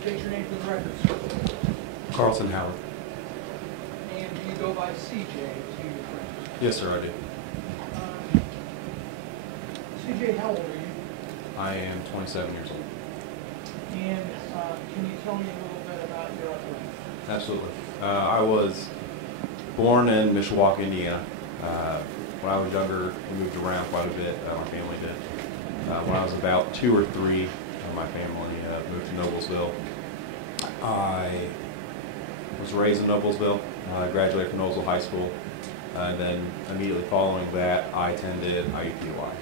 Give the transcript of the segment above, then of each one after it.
State your name for the record, sir. Carlton Howard. And do you go by CJ to your friend? Yes, sir, I do. CJ, how old are you? I am 27 years old. And can you tell me a little bit about your upbringing? Absolutely. I was born in Mishawaka, Indiana. When I was younger, we moved around quite a bit. My family did. When I was about 2 or 3, my family moved to Noblesville. I was raised in Noblesville. I graduated from Noblesville High School. And then immediately following that, I attended IUPUI,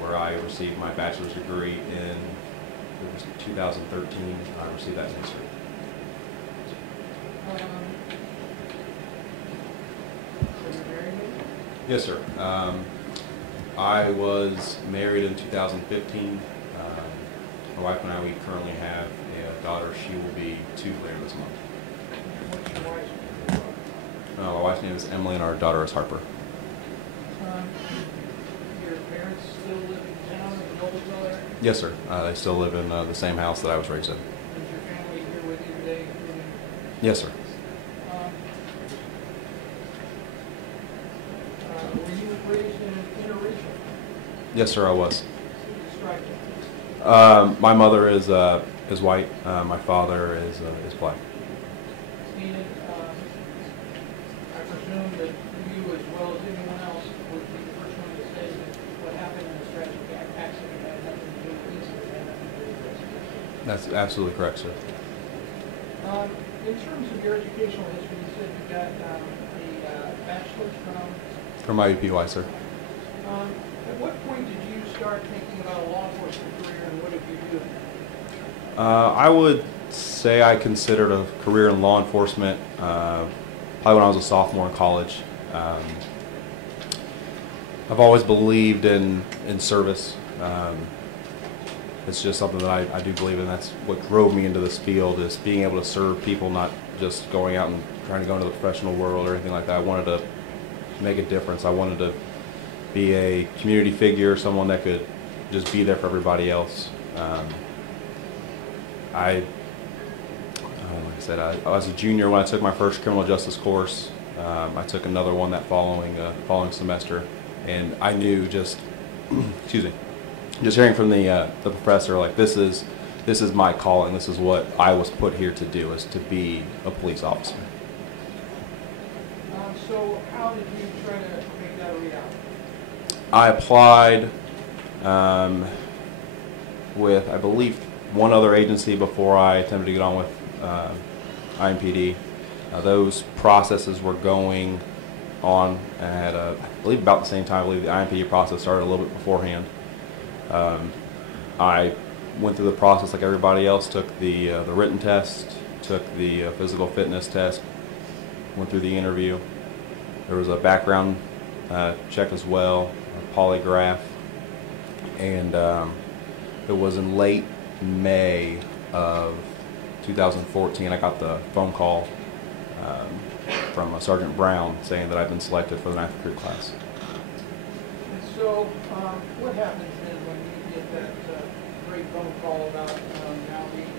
where I received my bachelor's degree in 2013. I received that in history. Were you married? Yes, sir. I was married in 2015. My wife and I, we currently have a daughter. She will be 2 later this month. What's your wife's name? My wife's name is Emily and our daughter is Harper. Your parents still live in town in the Noblesville area? Yes, sir. They still live in the same house that I was raised in. Is your family here with you today? Yes, sir. Were you raised in interracial? Yes, sir, I was. Describe it. My mother is white. My father is black. And I presume that you, as well as anyone else, would be the first one to say that what happened in this tragic accident had nothing to do with this, it had nothing to do with this. That's absolutely correct, sir. In terms of your educational history, you said you got a bachelor's From IUPUI, sir. At what point did you start thinking about a law enforcement career, and what did you do? I would say I considered a career in law enforcement probably when I was a sophomore in college. I've always believed in service. It's just something that I do believe in. That's what drove me into this field, is being able to serve people, not just going out and trying to go into the professional world or anything like that. I wanted to make a difference. I wanted to be a community figure, someone that could just be there for everybody else. Like I said, I was a junior when I took my first criminal justice course. I took another one that following semester, and I knew just, excuse me, just hearing from the professor, like this is my calling. This is what I was put here to do, is to be a police officer. So how did you try to make that a reality? I applied with, I believe, one other agency before I attempted to get on with IMPD. Those processes were going on at, I believe, about the same time. I believe the IMPD process started a little bit beforehand. I went through the process like everybody else, took the written test, took the physical fitness test, went through the interview. There was a background check as well, a polygraph, and it was in late May of 2014. I got the phone call from Sergeant Brown saying that I've been selected for the 9th recruit class. And so what happens then when you get that great phone call about now being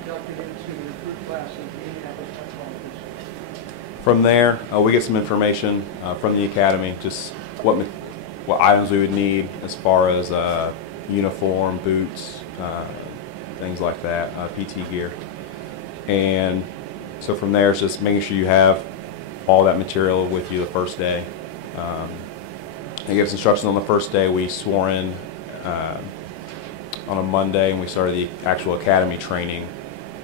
inducted into the recruit class of the Indianapolis Metropolitan Police? From there, we get some information from the academy, just what items we would need as far as uniform, boots, things like that, PT gear. And so from there, it's just making sure you have all that material with you the first day. They gave us instructions on the first day. We swore in on a Monday, and we started the actual academy training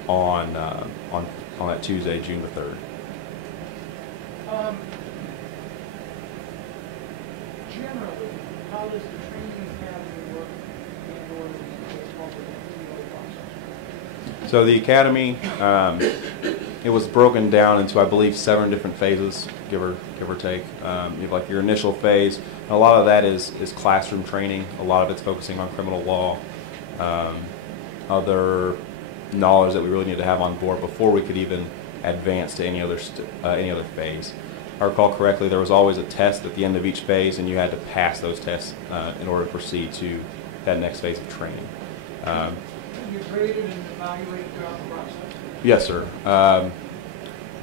on that Tuesday, June the 3rd. Generally, how does the training academy work in order to get involved with the process? So the academy, it was broken down into, I believe, 7 different phases, give or take. You have like your initial phase, and a lot of that is classroom training. A lot of it's focusing on criminal law, other knowledge that we really need to have on board before we could even advance to any other phase. If I recall correctly, there was always a test at the end of each phase, and you had to pass those tests in order to proceed to that next phase of training. You're graded and evaluated throughout the process? Yes, sir.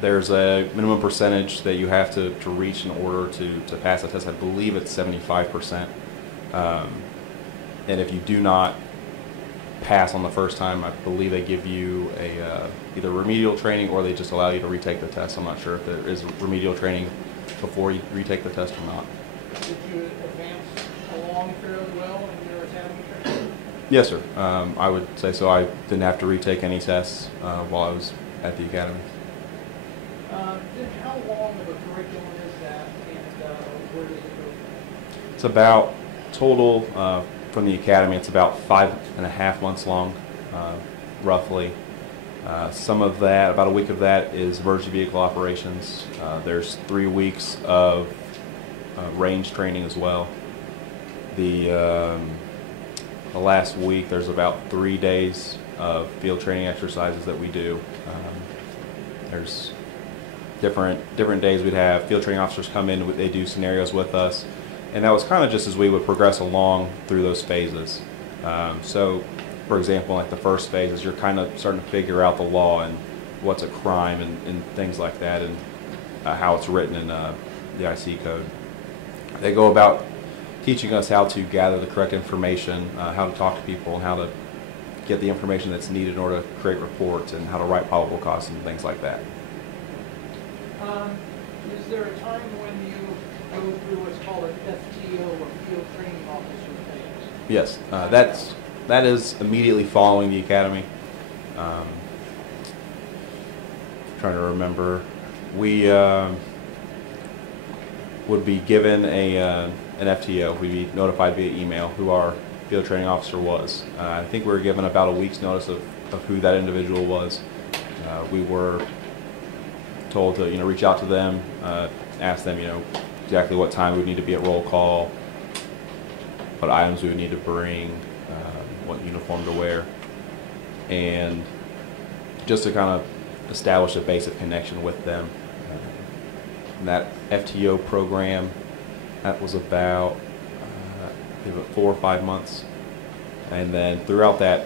There's a minimum percentage that you have to reach in order to pass the test. I believe it's 75%. And if you do not pass on the first time, I believe they give you a either remedial training or they just allow you to retake the test. I'm not sure if there is remedial training before you retake the test or not. Did you advance along fairly well in your academy training? Yes, sir. I would say so. I didn't have to retake any tests while I was at the academy. Then how long of a curriculum is that, and where does it go? It's about total from the academy. It's about 5.5 months long, roughly. Some of that, about a week of that, is emergency vehicle operations. There's 3 weeks of range training as well. The last week, there's about 3 days of field training exercises that we do. There's different days we'd have field training officers come in, they do scenarios with us, and that was kind of just as we would progress along through those phases. So, for example, like the first phase is you're kind of starting to figure out the law and what's a crime and things like that, and how it's written in the IC code. They go about teaching us how to gather the correct information, how to talk to people, and how to get the information that's needed in order to create reports, and how to write probable cause and things like that. Is there a time when you go through what's called an FTO, or field training officer phase? Yes, that is immediately following the academy. Trying to remember, we would be given an FTO. We'd be notified via email who our field training officer was. I think we were given about a week's notice of who that individual was. We were told to reach out to them, ask them exactly what time we would need to be at roll call, what items we would need to bring, what uniform to wear, and just to kind of establish a basic connection with them. And that FTO program, that was about 4 or 5 months, and then throughout that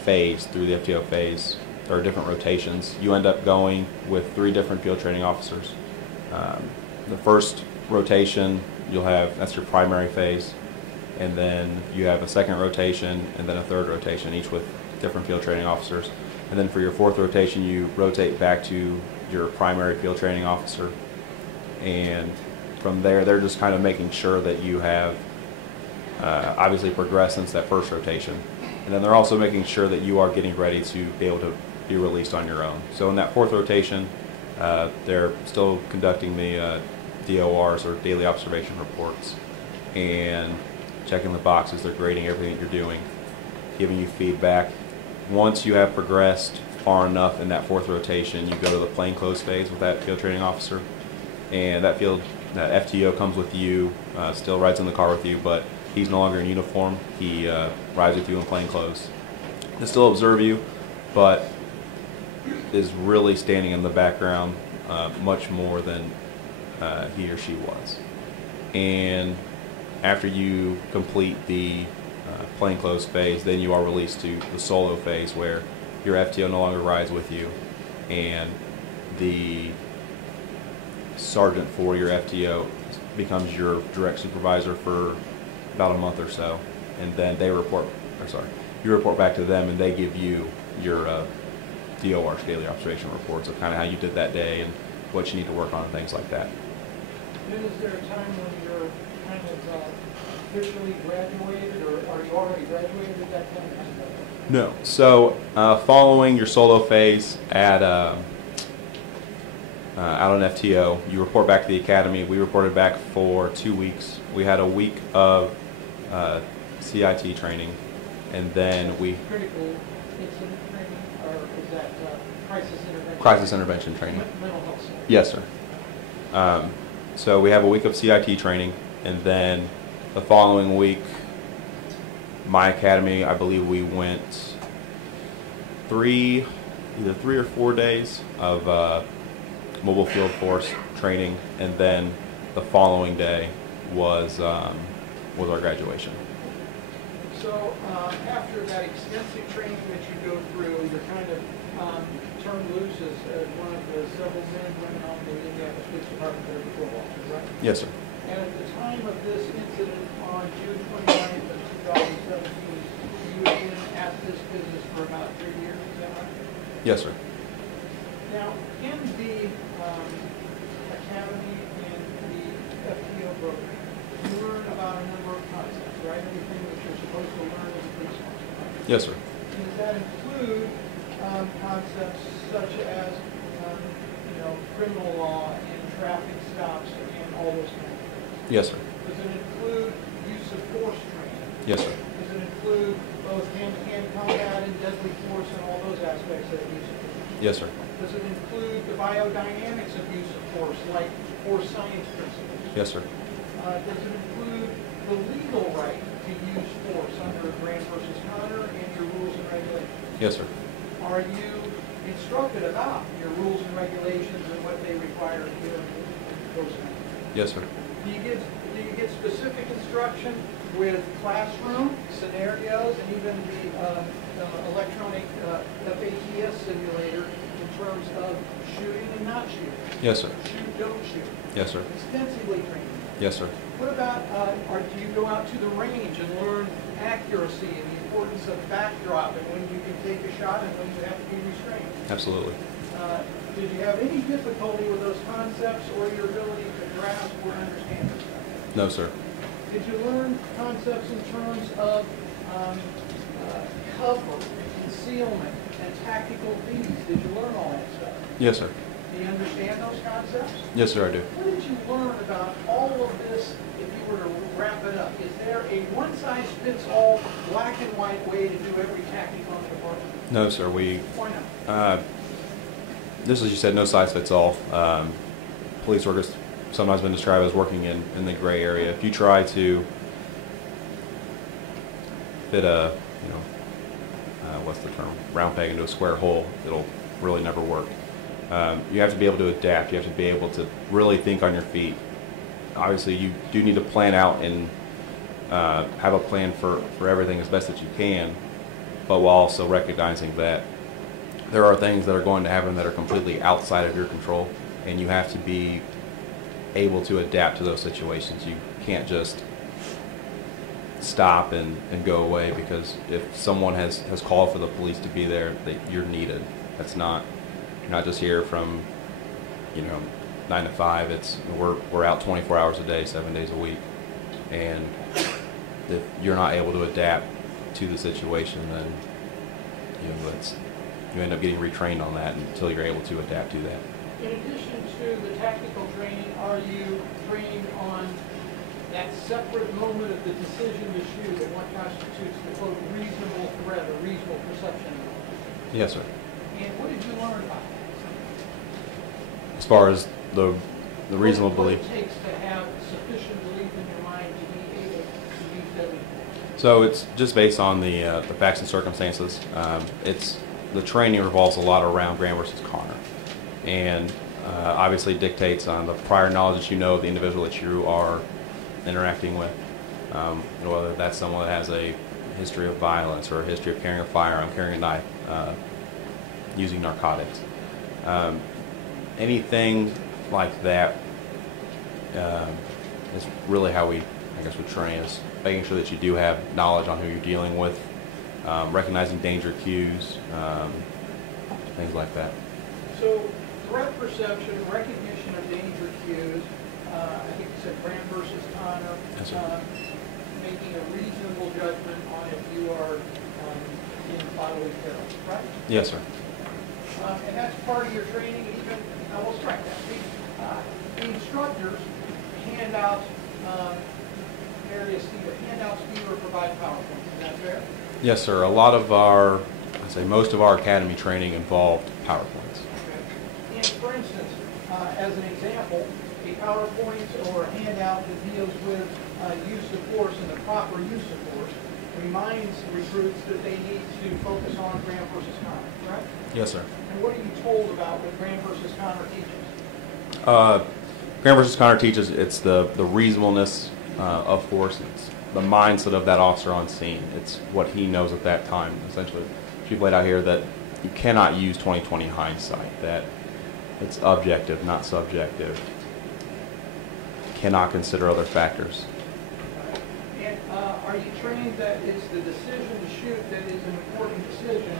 phase, through the FTO phase, there are different rotations. You end up going with 3 different field training officers. The first rotation that's your primary phase, and then you have a second rotation and then a third rotation, each with different field training officers. And then for your 4th rotation, you rotate back to your primary field training officer, and from there they're just kind of making sure that you have obviously progressed since that first rotation, and then they're also making sure that you are getting ready to be able to be released on your own. So in that fourth rotation, they're still conducting the DORs, or daily observation reports, and checking the boxes. They're grading everything that you're doing, giving you feedback. Once you have progressed far enough in that fourth rotation, you go to the plainclothes phase with that field training officer, and that FTO comes with you, still rides in the car with you, but he's no longer in uniform. He rides with you in plainclothes. He'll still observe you, but is really standing in the background much more than he or she was. And after you complete the plainclothes phase, then you are released to the solo phase, where your FTO no longer rides with you, and the sergeant for your FTO becomes your direct supervisor for about a month or so, and then they report, you report back to them, and they give you your DORs, daily observation reports, of kind of how you did that day and what you need to work on and things like that. Is there a time when you're kind of officially graduated, or are you already graduated at that point? No. So following your solo phase at out on FTO, you report back to the academy. We reported back for 2 weeks. We had a week of CIT training, and then critical incident training, or is that crisis intervention? Crisis intervention training. Mental health center. Yes, sir. So we have a week of CIT training, and then the following week, my academy, I believe we went either 3 or 4 days of mobile field force training, and then the following day was our graduation. So after that extensive training that you go through, you're kind of turned loose as one of the several men and women on the Indiana Police Department that are patrol officers, right? Yes, sir. And at the time of this incident on June 29th of 2017, you had been at this business for about 3 years, is that right? Yes, sir. Now, in the academy and the FTO program, you learn about a number of concepts, right? Everything that you're supposed to learn as a police officer. Yes, sir. And does that include concepts such as, criminal law and traffic stops and all those kind of things? Yes, sir. Does it include use of force training? Yes, sir. Does it include both hand-to-hand combat and deadly force and all those aspects of use of force? Yes, sir. Does it include the biodynamics of use of force, like force science principles? Yes, sir. Does it include the legal right to use force under Grant versus Connor and your rules and regulations? Yes, sir. Are you instructed about your rules and regulations and what they require of you and those things? Yes, sir. Do you get specific instruction with classroom scenarios and even the electronic FATS simulator in terms of shooting and not shooting? Yes, sir. Shoot, don't shoot. Yes, sir. Extensively trained. Yes, sir. What about, or do you go out to the range and learn accuracy and the importance of backdrop and when you can take a shot and when you have to be restrained? Absolutely. Did you have any difficulty with those concepts or your ability to grasp or understand them? No, sir. Did you learn concepts in terms of cover, concealment, and tactical fees? Did you learn all that stuff? Yes, sir. Do you understand those concepts? Yes, sir, I do. What did you learn about all of this, if you were to wrap it up? Is there a one-size-fits-all, black and white way to do every tactic on the department? No, sir. Why not? Just as you said, no size fits all. Police work has sometimes been described as working in the gray area. If you try to fit a, what's the term, round peg into a square hole, it'll really never work. You have to be able to adapt. You have to be able to really think on your feet. Obviously, you do need to plan out and have a plan for everything as best that you can, but while also recognizing that there are things that are going to happen that are completely outside of your control, and you have to be able to adapt to those situations. You can't just stop and go away because if someone has called for the police to be there, that you're needed. That's not, you're not just here from, 9 to 5. We're out 24 hours a day, 7 days a week, and if you're not able to adapt to the situation, then you end up getting retrained on that until you're able to adapt to that. In addition to the tactical training, are you trained on that separate moment of the decision to shoot and what constitutes the quote reasonable threat or reasonable perception? Yes, sir. And what did you learn about that? As far as the reasonable belief. What it takes to have sufficient belief in your mind to be able to use deadly force? So it's just based on the facts and circumstances. The training revolves a lot around Graham versus Connor, and obviously dictates on the prior knowledge that you know of the individual that you are interacting with, whether that's someone that has a history of violence or a history of carrying a firearm, carrying a knife, using narcotics. Anything like that is really how we train, is making sure that you do have knowledge on who you're dealing with, recognizing danger cues, things like that. So threat perception, recognition of danger cues, I think you said Graham versus Connor, Yes, making a reasonable judgment on if you are in bodily peril, right? Yes, sir. And that's part of your training, even, we'll strike that. The instructors hand out handouts to you or provide PowerPoints, is that fair? Yes, sir. Most of our academy training involved PowerPoints. Okay. And for instance, as an example, a PowerPoint or a handout that deals with use of force and the proper use of force reminds recruits that they need to focus on Graham versus Connor, correct? Yes, sir. And what are you told about what Graham versus Connor teaches? Graham versus Connor teaches it's the reasonableness of force. It's the mindset of that officer on scene. It's what he knows at that time. Essentially, we've laid out here that you cannot use 20/20 hindsight. That it's objective, not subjective. Cannot consider other factors. And are you trained that it's the decision to shoot that is an important decision,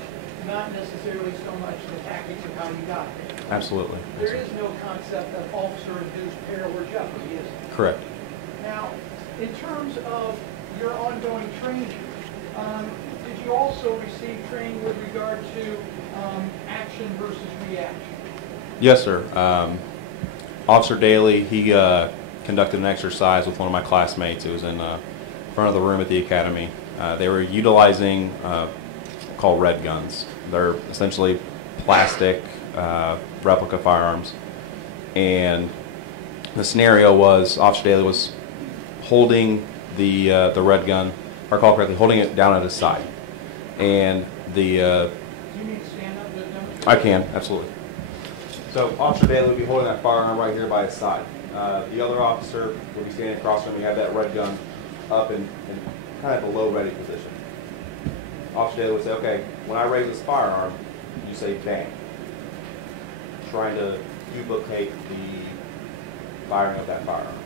not necessarily so much the tactics of how you got there? Absolutely. There is no concept of officer-induced peril or jeopardy, is there? Correct. Now, in terms of your ongoing training, did you also receive training with regard to action versus reaction? Yes, sir. Officer Daly, he conducted an exercise with one of my classmates. It was in front of the room at the academy. They were utilizing called red guns. They're essentially plastic replica firearms, and the scenario was Officer Daly was holding the red gun, if I recall correctly, holding it down at his side, and Do you need to stand up to demonstrate? I can, absolutely. So Officer Daly would be holding that firearm right here by his side. The other officer would be standing across from him. We have that red gun up in kind of a low ready position. Officer Daly would say, okay, when I raise this firearm, you say bang. Trying to duplicate the firing of that firearm.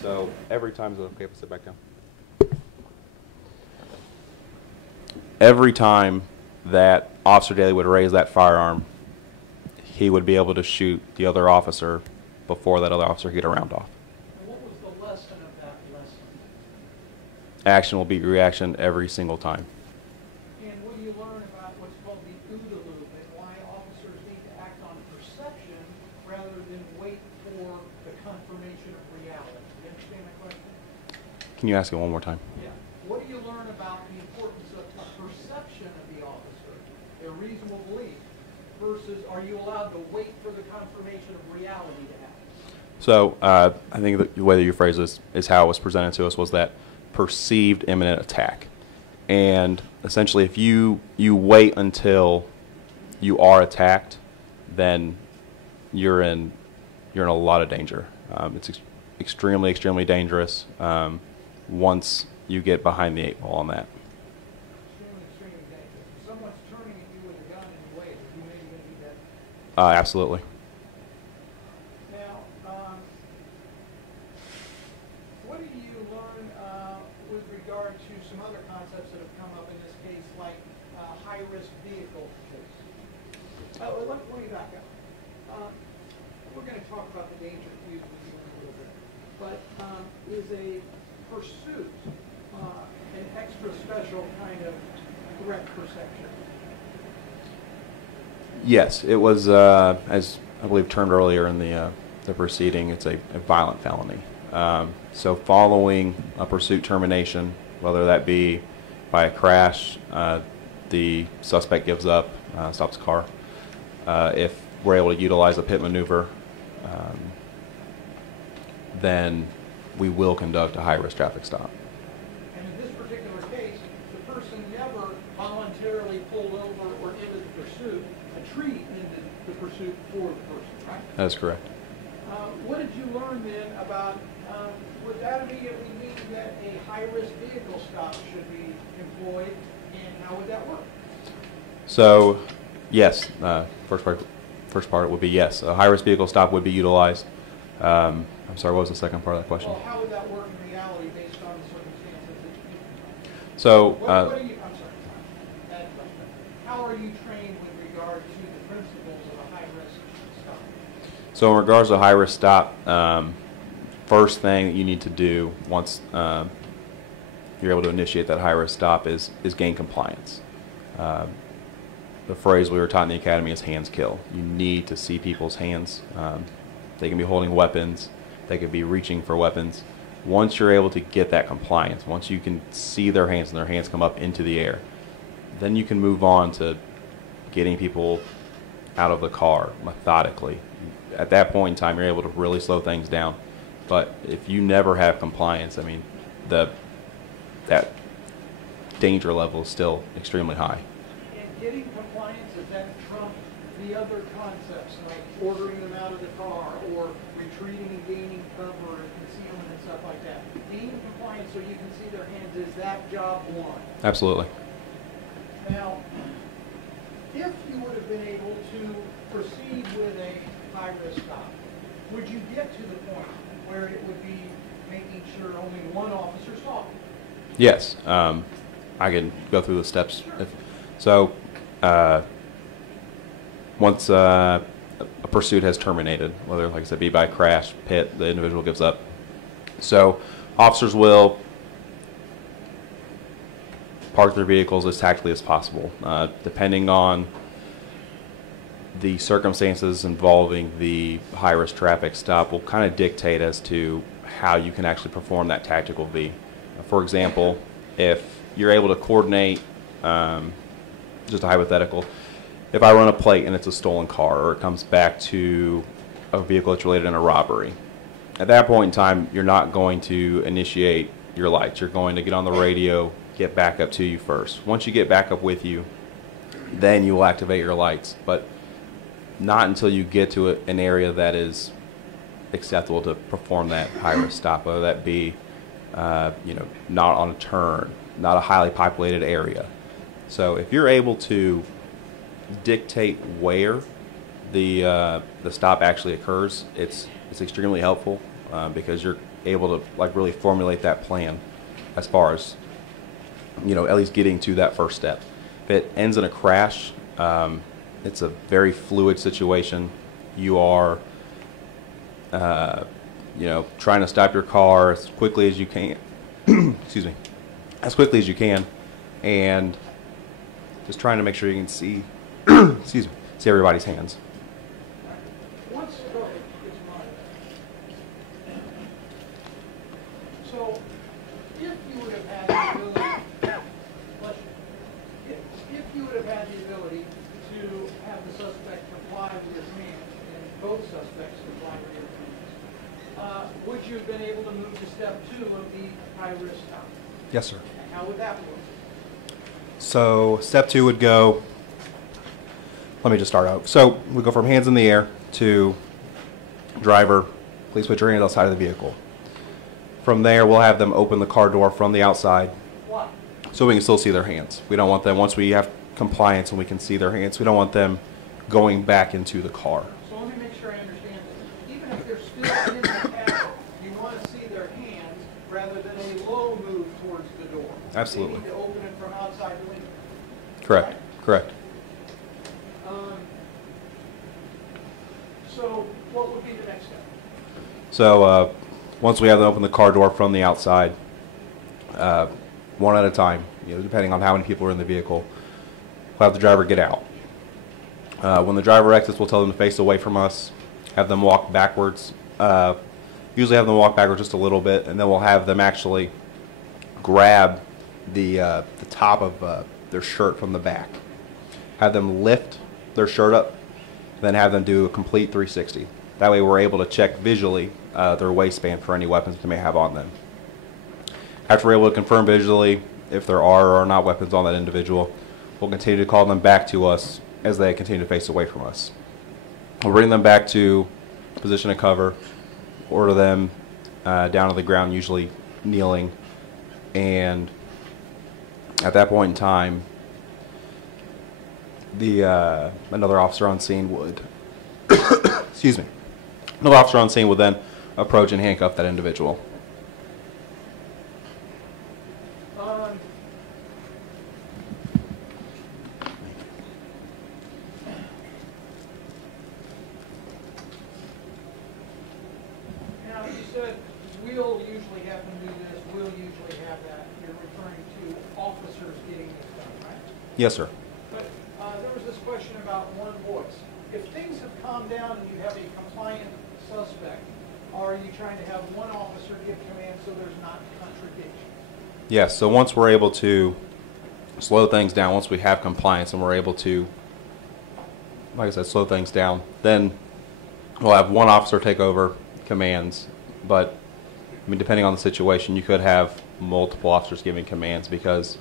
So every time, okay, sit back down. Every time that Officer Daly would raise that firearm, he would be able to shoot the other officer before that other officer could get a round off. And what was the lesson of that lesson? Action will beat reaction every single time. And what do you learn about what's called the OODA loop and why officers need to act on perception rather than wait for the confirmation of reality? Do you understand my question? Can you ask it one more time? Yeah. What do you learn about the importance of a perception of the officer, their reasonable belief, versus are you allowed to wait for the confirmation of reality to happen? So I think the way that you phrase this is how it was presented to us was that perceived imminent attack. And essentially if you wait until you are attacked, then you're in a lot of danger. It's extremely dangerous once you get behind the 8 ball on that. Extremely dangerous. If someone's turning at you with a gun and you wait, you may even be dead. Absolutely. Now, what do you learn with regard to some other concepts that have come up in this case, like high-risk vehicle chase? Let me back up. We're going to talk about the danger is a pursuit, an extra special kind of threat perception? Yes, it was, as I believe termed earlier in the proceeding, it's a violent felony. So following a pursuit termination, whether that be by a crash, the suspect gives up, stops the car. If we're able to utilize a pit maneuver, then we will conduct a high-risk traffic stop. And in this particular case, the person never voluntarily pulled over or ended the pursuit. A tree ended the pursuit for the person, right? That is correct. What did you learn then about, would that immediately mean that a high-risk vehicle stop should be employed, and how would that work? So, yes, first part would be yes. A high-risk vehicle stop would be utilized. I'm sorry, what was the second part of that question? Well, how would that work in reality based on the circumstances that you So, what are you, I'm sorry, that question. How are you trained with regard to the principles of a high-risk stop? so in regards to a high-risk stop, first thing that you need to do once you're able to initiate that high-risk stop is gain compliance. The phrase we were taught in the academy is hands kill. You need to see people's hands. They can be holding weapons. They could be reaching for weapons. Once you're able to get that compliance, once you can see their hands and their hands come up into the air, then you can move on to getting people out of the car methodically. At that point in time, you're able to really slow things down. But if you never have compliance, I mean, that danger level is still extremely high. And getting compliance, does that trump the other concepts like ordering them out of the car or retreating and gaining cover and concealment and stuff like that? Gaining compliance so you can see their hands, is that job one? Absolutely. Now, if you would have been able to proceed with a high-risk stop, would you get to the point where it would be making sure only one officer saw it? Yes. I can go through the steps. So, once a pursuit has terminated, whether, like I said, be by crash, pit, the individual gives up. So, officers will park their vehicles as tactically as possible, depending on the circumstances involving the high-risk traffic stop will kind of dictate as to how you can actually perform that tactical V. For example, if you're able to coordinate, just a hypothetical, if I run a plate and it's a stolen car or it comes back to a vehicle that's related in a robbery, at that point in time, you're not going to initiate your lights. You're going to get on the radio, get back up to you first. Once you get back up with you, then you will activate your lights. But not until you get to an area that is acceptable to perform that high-risk stop, whether that be, not on a turn, not a highly populated area. So if you're able to dictate where the stop actually occurs, it's extremely helpful because you're able to really formulate that plan as far as at least getting to that first step. If it ends in a crash, it's a very fluid situation. You are trying to stop your car as quickly as you can. Excuse me, as quickly as you can, and just trying to make sure you can see, excuse me, see everybody's hands. So, if you would have had the ability, if you would have had the ability to have the suspect comply with your commands, and both suspects comply with your commands, would you have been able to move to step 2 of the high-risk stop? Yes, sir. And how would that work? So step 2 would go, let me just start out. So we go from hands in the air to driver, please put your hands outside of the vehicle. From there, we'll have them open the car door from the outside. Why? So we can still see their hands. We don't want them, once we have compliance and we can see their hands, we don't want them going back into the car. So let me make sure I understand this. Even if they're still in the cabin, you want to see their hands rather than a low move towards the door. Absolutely. They need to open it from outside the window. Correct. Right? Correct. So what would be the next step? So Once we have them open the car door from the outside, one at a time, depending on how many people are in the vehicle, we'll have the driver get out. When the driver exits, we'll tell them to face away from us, have them walk backwards, usually have them walk backwards just a little bit, and then we'll have them actually grab the top of their shirt from the back, have them lift their shirt up, then have them do a complete 360. That way we're able to check visually their waistband for any weapons they may have on them. After we're able to confirm visually if there are or are not weapons on that individual, we'll continue to call them back to us as they continue to face away from us. We'll bring them back to position of cover, order them down to the ground, usually kneeling, and at that point in time, another officer on scene would excuse me. Another officer on scene would then approach and handcuff that individual. Now, you said we'll usually have them do this, we'll usually have that. You're referring to officers getting this done, right? Yes, sir. But there was this question about one voice. If things have calmed down and you have a compliant suspect, are you trying to have one officer give command so there's not contradiction? Yes, so once we're able to slow things down, once we have compliance and we're able to, like I said, slow things down, then we'll have one officer take over commands. But, I mean, depending on the situation, you could have multiple officers giving commands because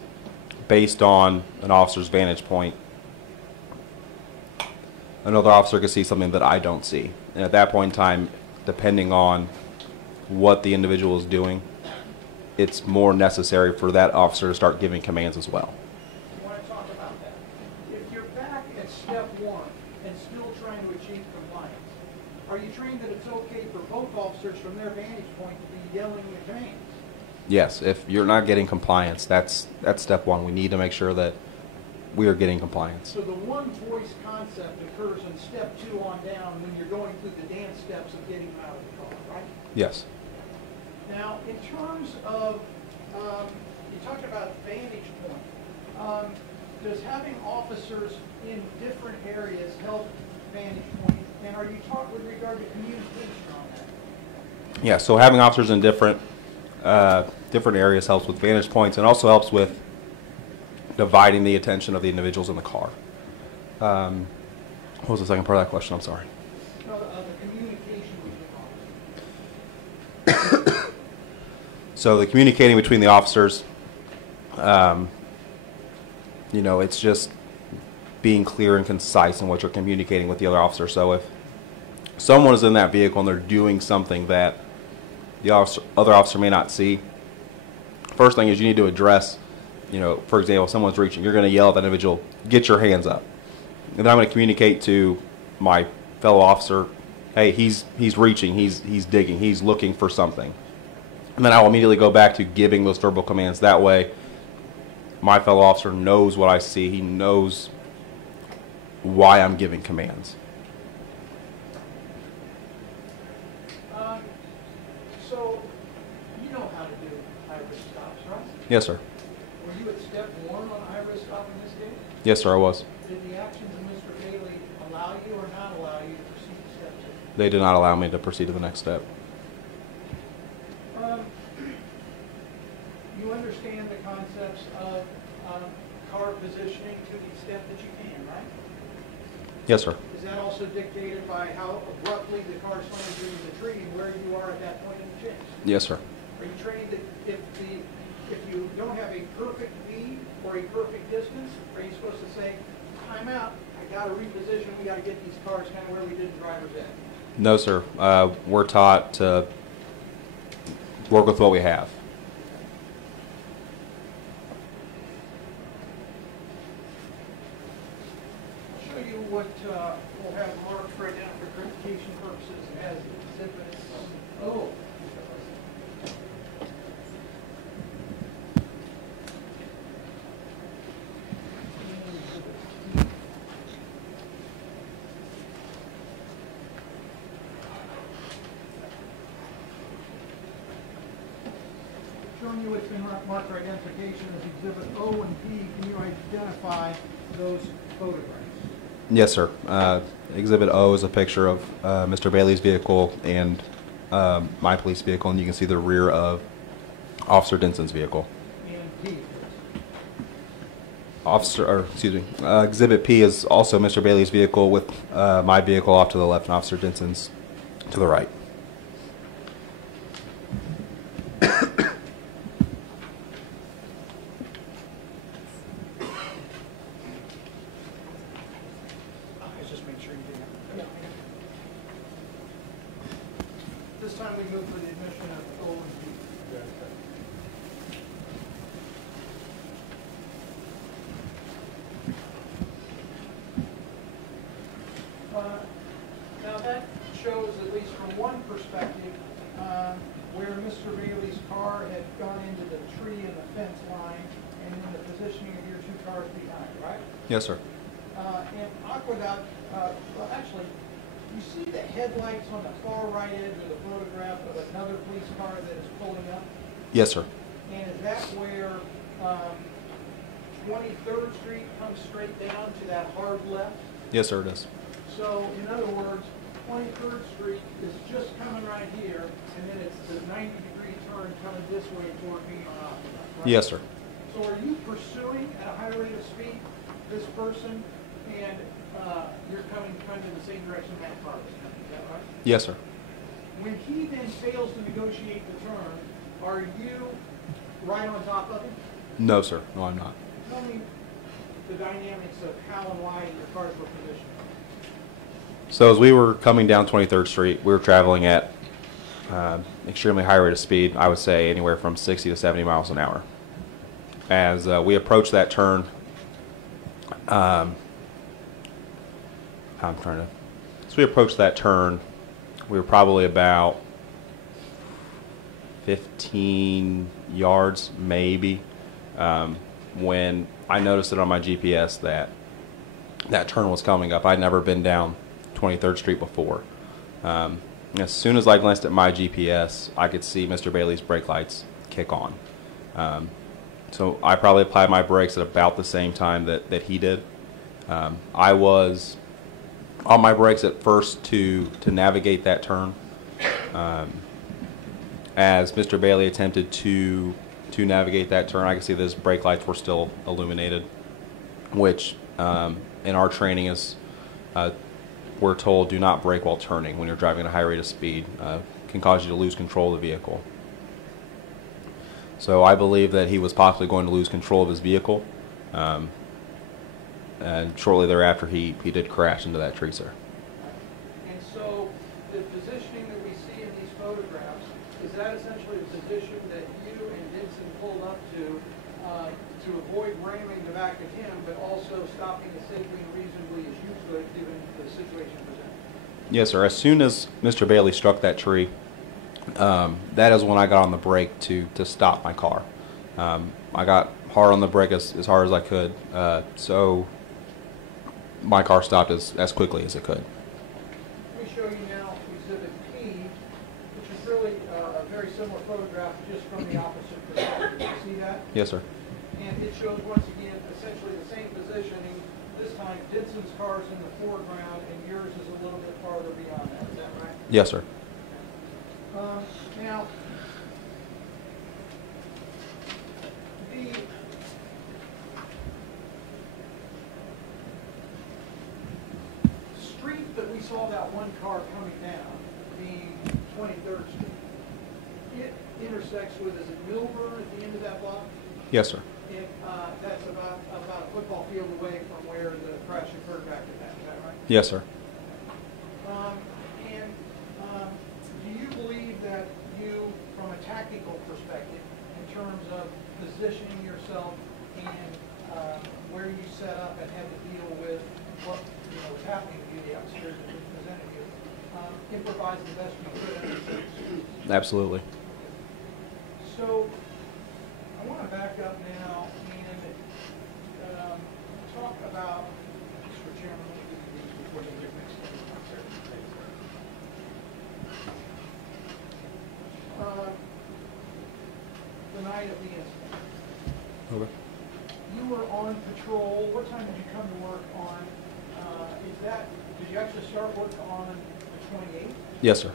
based on an officer's vantage point, another officer could see something that I don't see. And at that point in time, depending on what the individual is doing, it's more necessary for that officer to start giving commands as well. I want to talk about that. If you're back at step one and still trying to achieve compliance, are you trained that it's okay for both officers from their vantage point to be yelling the commands? Yes, if you're not getting compliance, that's step one. We need to make sure that we are getting compliance. So the one voice concept occurs in step two on down when you're going through the dance steps of getting out of the car, right? Yes. Now, in terms of, you talked about vantage point. Does having officers in different areas help vantage point? And are you talking with regard to communication on that? Yeah, so having officers in different areas helps with vantage points and also helps with dividing the attention of the individuals in the car. What was the second part of that question? I'm sorry. No, the communication with the officers. So the communicating between the officers, it's just being clear and concise in what you're communicating with the other officer. So if someone is in that vehicle and they're doing something that the other officer may not see, first thing is you need to address, for example, if someone's reaching, you're going to yell at that individual, get your hands up. And then I'm going to communicate to my fellow officer, hey, he's reaching, he's digging, he's looking for something. And then I'll immediately go back to giving those verbal commands. That way, my fellow officer knows what I see. He knows why I'm giving commands. So, you know how to do high-risk stops, right? Yes, sir. Were you at step one on high-risk stop in this case? Yes, sir, I was. Did the actions of Mr. Bailey allow you or not allow you to proceed to step two? They did not allow me to proceed to the next step. You understand the concepts of car positioning to the extent that you can, right? Yes, sir. Is that also dictated by how abruptly the car slams into the tree and where you are at that point in the chase? Yes, sir. Are you trained that if you don't have a perfect lead or a perfect distance, are you supposed to say, time out, I got to reposition, we got to get these cars kind of where we did the driver's ed? No, sir. We're taught to work with what we have. I'll show you what we'll have marked right now for verification purposes as exhibits. Oh. shown you it's been marked for identification as Exhibit O and P. Can you identify those photographs? Yes, sir. Exhibit O is a picture of Mr. Bailey's vehicle and my police vehicle, and you can see the rear of Officer Dinnsen's vehicle. And P. Exhibit P is also Mr. Bailey's vehicle with my vehicle off to the left and Officer Dinnsen's to the right. Just make sure you didn't. This time we move for the admission of O and P. Now that shows, at least from one perspective, where Mr. Bailey's car had gone into the tree and the fence line, and in the positioning of your two cars behind, right? Yes, sir. And Aqueduct, well, actually, you see the headlights on the far right edge of the photograph of another police car that is pulling up? Yes, sir. And is that where 23rd Street comes straight down to that hard left? Yes, sir, it is. So, in other words, 23rd Street is just coming right here, and then it's the 90-degree turn coming this way toward me on Aqueduct, right? Yes, sir. So are you pursuing at a high rate of speed this person, and you're coming kind of in the same direction that car is coming, is that right? Yes, sir. When he then fails to negotiate the turn, are you right on top of him? No, sir. No, I'm not. Tell me the dynamics of how and why your cars were positioned. So as we were coming down 23rd Street, we were traveling at extremely high rate of speed. I would say anywhere from 60 to 70 miles an hour. As we approached that turn, we were probably about 15 yards, maybe, when I noticed it on my GPS that turn was coming up. I'd never been down 23rd Street before. As soon as I glanced at my GPS, I could see Mr. Bailey's brake lights kick on. So I probably applied my brakes at about the same time that he did. I was on my brakes at first to navigate that turn. As Mr. Bailey attempted to navigate that turn, I could see that his brake lights were still illuminated, which in our training is we're told do not brake while turning when you're driving at a high rate of speed. Can cause you to lose control of the vehicle. So I believe that he was possibly going to lose control of his vehicle, and shortly thereafter he did crash into that tree, sir. And so the positioning that we see in these photographs, is that essentially the position that you and Dinnsen pulled up to avoid ramming the back of him, but also stopping as safely and reasonably as you could given the situation presented? Yes, sir. As soon as Mr. Bailey struck that tree, that is when I got on the brake to stop my car. I got hard on the brake as hard as I could, so my car stopped as quickly as it could. Let me show you now Exhibit P, which is really a very similar photograph, just from the opposite perspective. You see that? Yes, sir. And it shows, once again, essentially the same positioning. This time, Dinnsen's car is in the foreground, and yours is a little bit farther beyond that. Is that right? Yes, sir. Now, the street that we saw that one car coming down, being 23rd Street, it intersects with, is it Milburn at the end of that block? Yes, sir. That's about a football field away from where the crash occurred back to that. Is that right? Yes, sir. Do you believe that you, from a tactical perspective, in terms of positioning yourself and where you set up and had to deal with what was happening to you, the upstairs that was presented to you, improvised the best you could under the circumstances? Absolutely. So, I want to back up now and talk about, Mr. Chairman, let me give you these before they get mixed up. The night of the incident. Okay. You were on patrol. What time did you come to work on? Did you actually start work on the 28th? Yes, sir.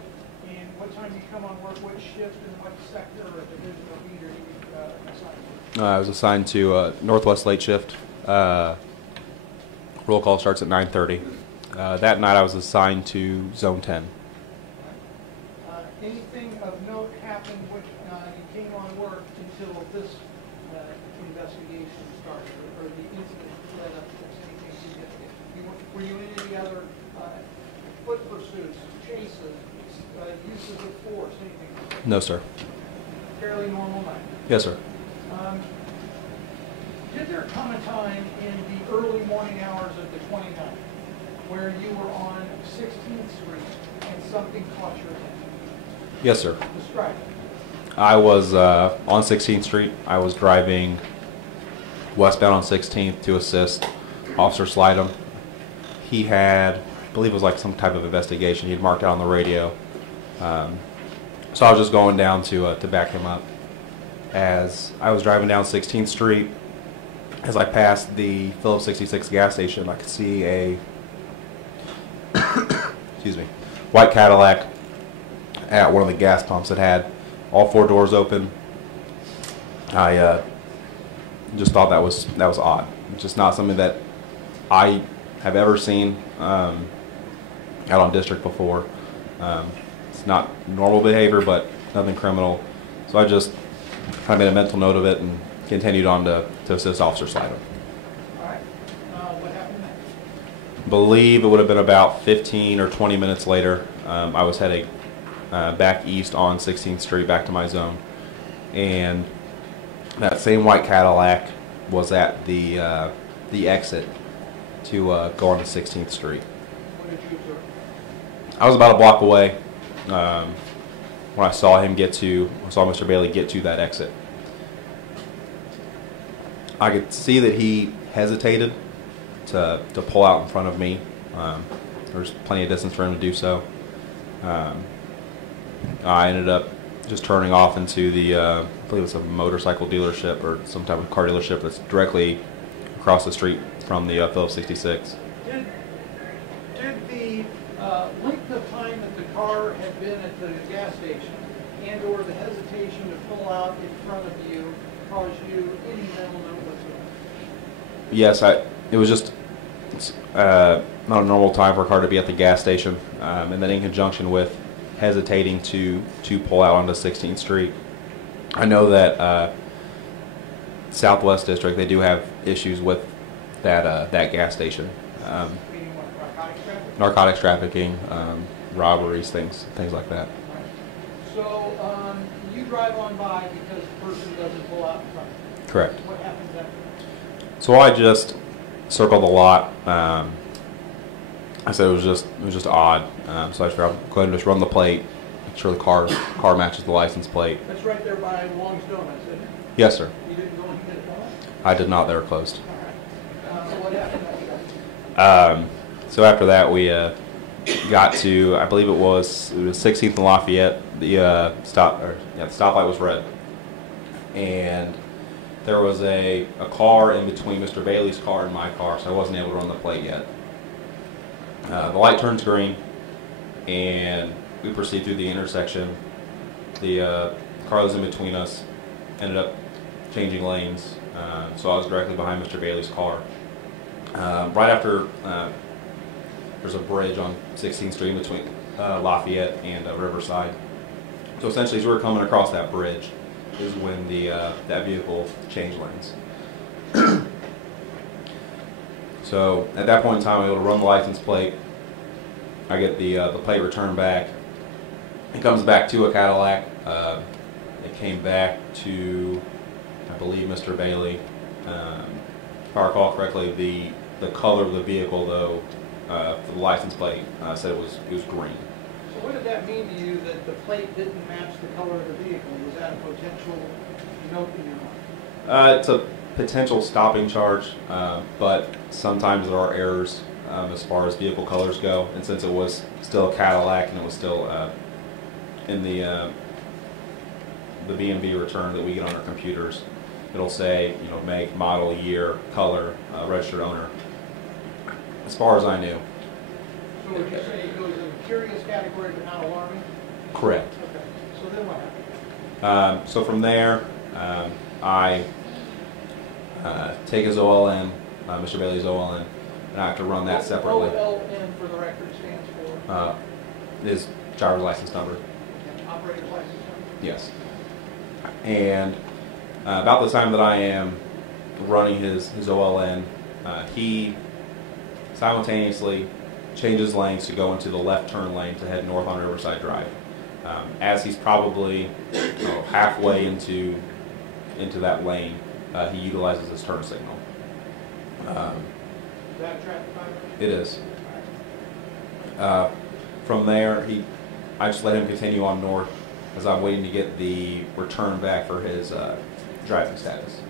And what time did you come on work? What shift and what sector or division or beat are you assigned to? I was assigned to Northwest late shift. Roll call starts at 9:30. That night I was assigned to Zone 10. Anything of note happened which you came on work until this investigation started, or the incident led up to anything significant? Were you in any other foot pursuits, chases, uses of force, anything? No, sir. Fairly normal night. Yes, sir. Did there come a time in the early morning hours of the 29th where you were on 16th Street and something caught your attention? Yes, sir. Describe it. I was on 16th Street. I was driving westbound on 16th to assist Officer Slidham. He had, I believe it was like some type of investigation. He had marked out on the radio. So I was just going down to back him up. As I was driving down 16th Street, as I passed the Phillips 66 gas station, I could see a excuse me, white Cadillac at one of the gas pumps. That had all four doors open. I just thought that was odd. It's just not something that I have ever seen out on district before. It's not normal behavior, but nothing criminal. So I just kind of made a mental note of it and continued on to assist Officer Slidham. All right. What happened next? Believe it would have been about 15 or 20 minutes later. I was heading back east on 16th Street back to my zone, and that same white Cadillac was at the exit to go on to 16th Street. What did you observe? I was about a block away when I saw Mr. Bailey get to that exit. I could see that he hesitated to pull out in front of me. There's plenty of distance for him to do so. I ended up just turning off into I believe it's a motorcycle dealership or some type of car dealership that's directly across the street from the Phillips 66. Did the length of time that the car had been at the gas station and or the hesitation to pull out in front of you cause you any mental note whatsoever? Yes, it was just not a normal time for a car to be at the gas station, and then in conjunction with hesitating to pull out onto 16th Street. I know that Southwest District, they do have issues with that gas station. Meaning what, narcotics traffic? Narcotics trafficking, robberies, things like that. Right. So you drive on by because the person doesn't pull out in front of you. Correct. What happens after? So I just circled the lot. I said it was just odd. So I just go ahead and just run the plate, make sure the car matches the license plate. That's right there by Long's Donuts, isn't it? Yes, sir. You didn't go and get a donut? I did not. They were closed. All right. So what happened after that? So after that, we got to, I believe it was 16th and Lafayette. The stoplight was red, and there was a car in between Mr. Bailey's car and my car, so I wasn't able to run the plate yet. The light turns green, and we proceed through the intersection. The car that was in between us ended up changing lanes, so I was directly behind Mr. Bailey's car. Right after, there's a bridge on 16th Street in between Lafayette and Riverside. So essentially, as we were coming across that bridge, is when that vehicle changed lanes. So at that point in time, I'm able to run the license plate. I get the plate returned back. It comes back to a Cadillac. It came back to, I believe, Mr. Bailey. If I recall correctly, the color of the vehicle, though, for the license plate, said it was green. So what did that mean to you that the plate didn't match the color of the vehicle? Was that a potential note in your mind? It's a potential stopping charge, but sometimes there are errors as far as vehicle colors go. And since it was still a Cadillac and it was still in the B&B return that we get on our computers, it'll say, you know, make, model, year, color, registered owner. As far as I knew. So would you say it goes in the curious category but not alarming? Correct. Okay. So then what happened? So from there, I take his OLN, Mr. Bailey's OLN, and I have to run that separately. OLN for the record stands for? His driver's license number. Okay. Operator's license number? Yes. And about the time that I am running his OLN, he simultaneously changes lanes to go into the left turn lane to head north on Riverside Drive. As he's probably halfway into that lane, he utilizes his turn signal. Is that a traffic violation? It is. From there, I just let him continue on north as I'm waiting to get the return back for his driving status.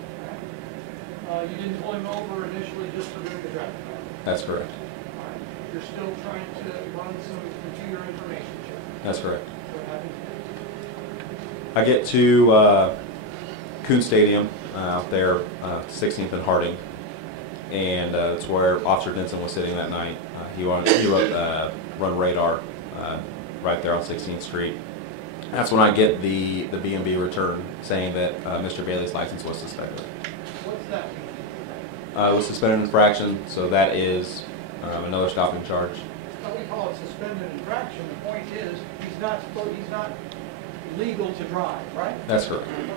You didn't pull him over initially just for doing the driving violation? That's correct. All right. You're still trying to run some computer information check? That's correct. What happened? I get to Coon Stadium out there, 16th and Harding, and it's where Officer Dinnsen was sitting that night. He run radar right there on 16th Street. That's when I get the B&B return saying that Mr. Bailey's license was suspended. What's that mean? It was suspended infraction, so that is another stopping charge. Well, we call it suspended infraction. The point is, he's not legal to drive, right? That's correct. Okay.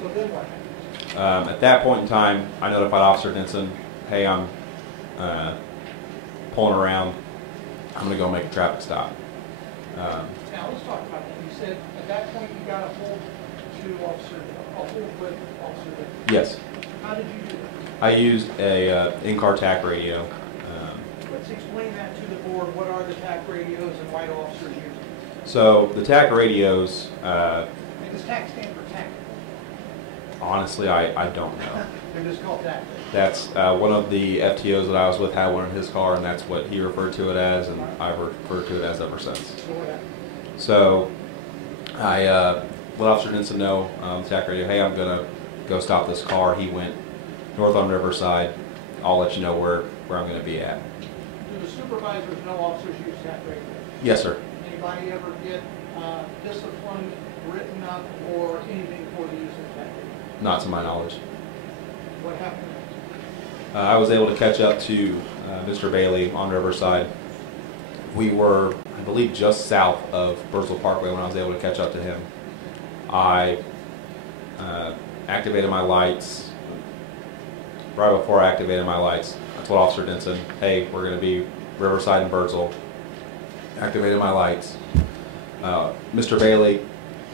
So then what happens? At that point in time, I notified Officer Dinnsen, hey, I'm pulling around. I'm going to go make a traffic stop. Now, let's talk about that. You said at that point you got a hold with Officer Dinnsen. Yes. How did you do that? I used a in-car TAC radio. Let's explain that to the board. What are the TAC radios and why do officers use them? So the TAC radios, Does TAC stand for TAC? honestly, I don't know. They're just called TAC. That's one of the FTOs that I was with had one in his car, and that's what he referred to it as, and I've referred to it as ever since. So what happened? So I let Officer Dinnsen know, the TAC radio, hey, I'm going to go stop this car. He went north on Riverside. I'll let you know where I'm going to be at. Do the supervisors know officers use TAC radios? Yes, sir. Anybody ever get disciplined, written up, or anything for the use of TAC radio? Not to my knowledge. What happened next? I was able to catch up to Mr. Bailey on Riverside. We were, I believe, just south of Birdsville Parkway when I was able to catch up to him. I activated my lights. Right before I activated my lights, I told Officer Dinnsen, hey, we're going to be Riverside and Birdsville. Activated my lights. Mr. Bailey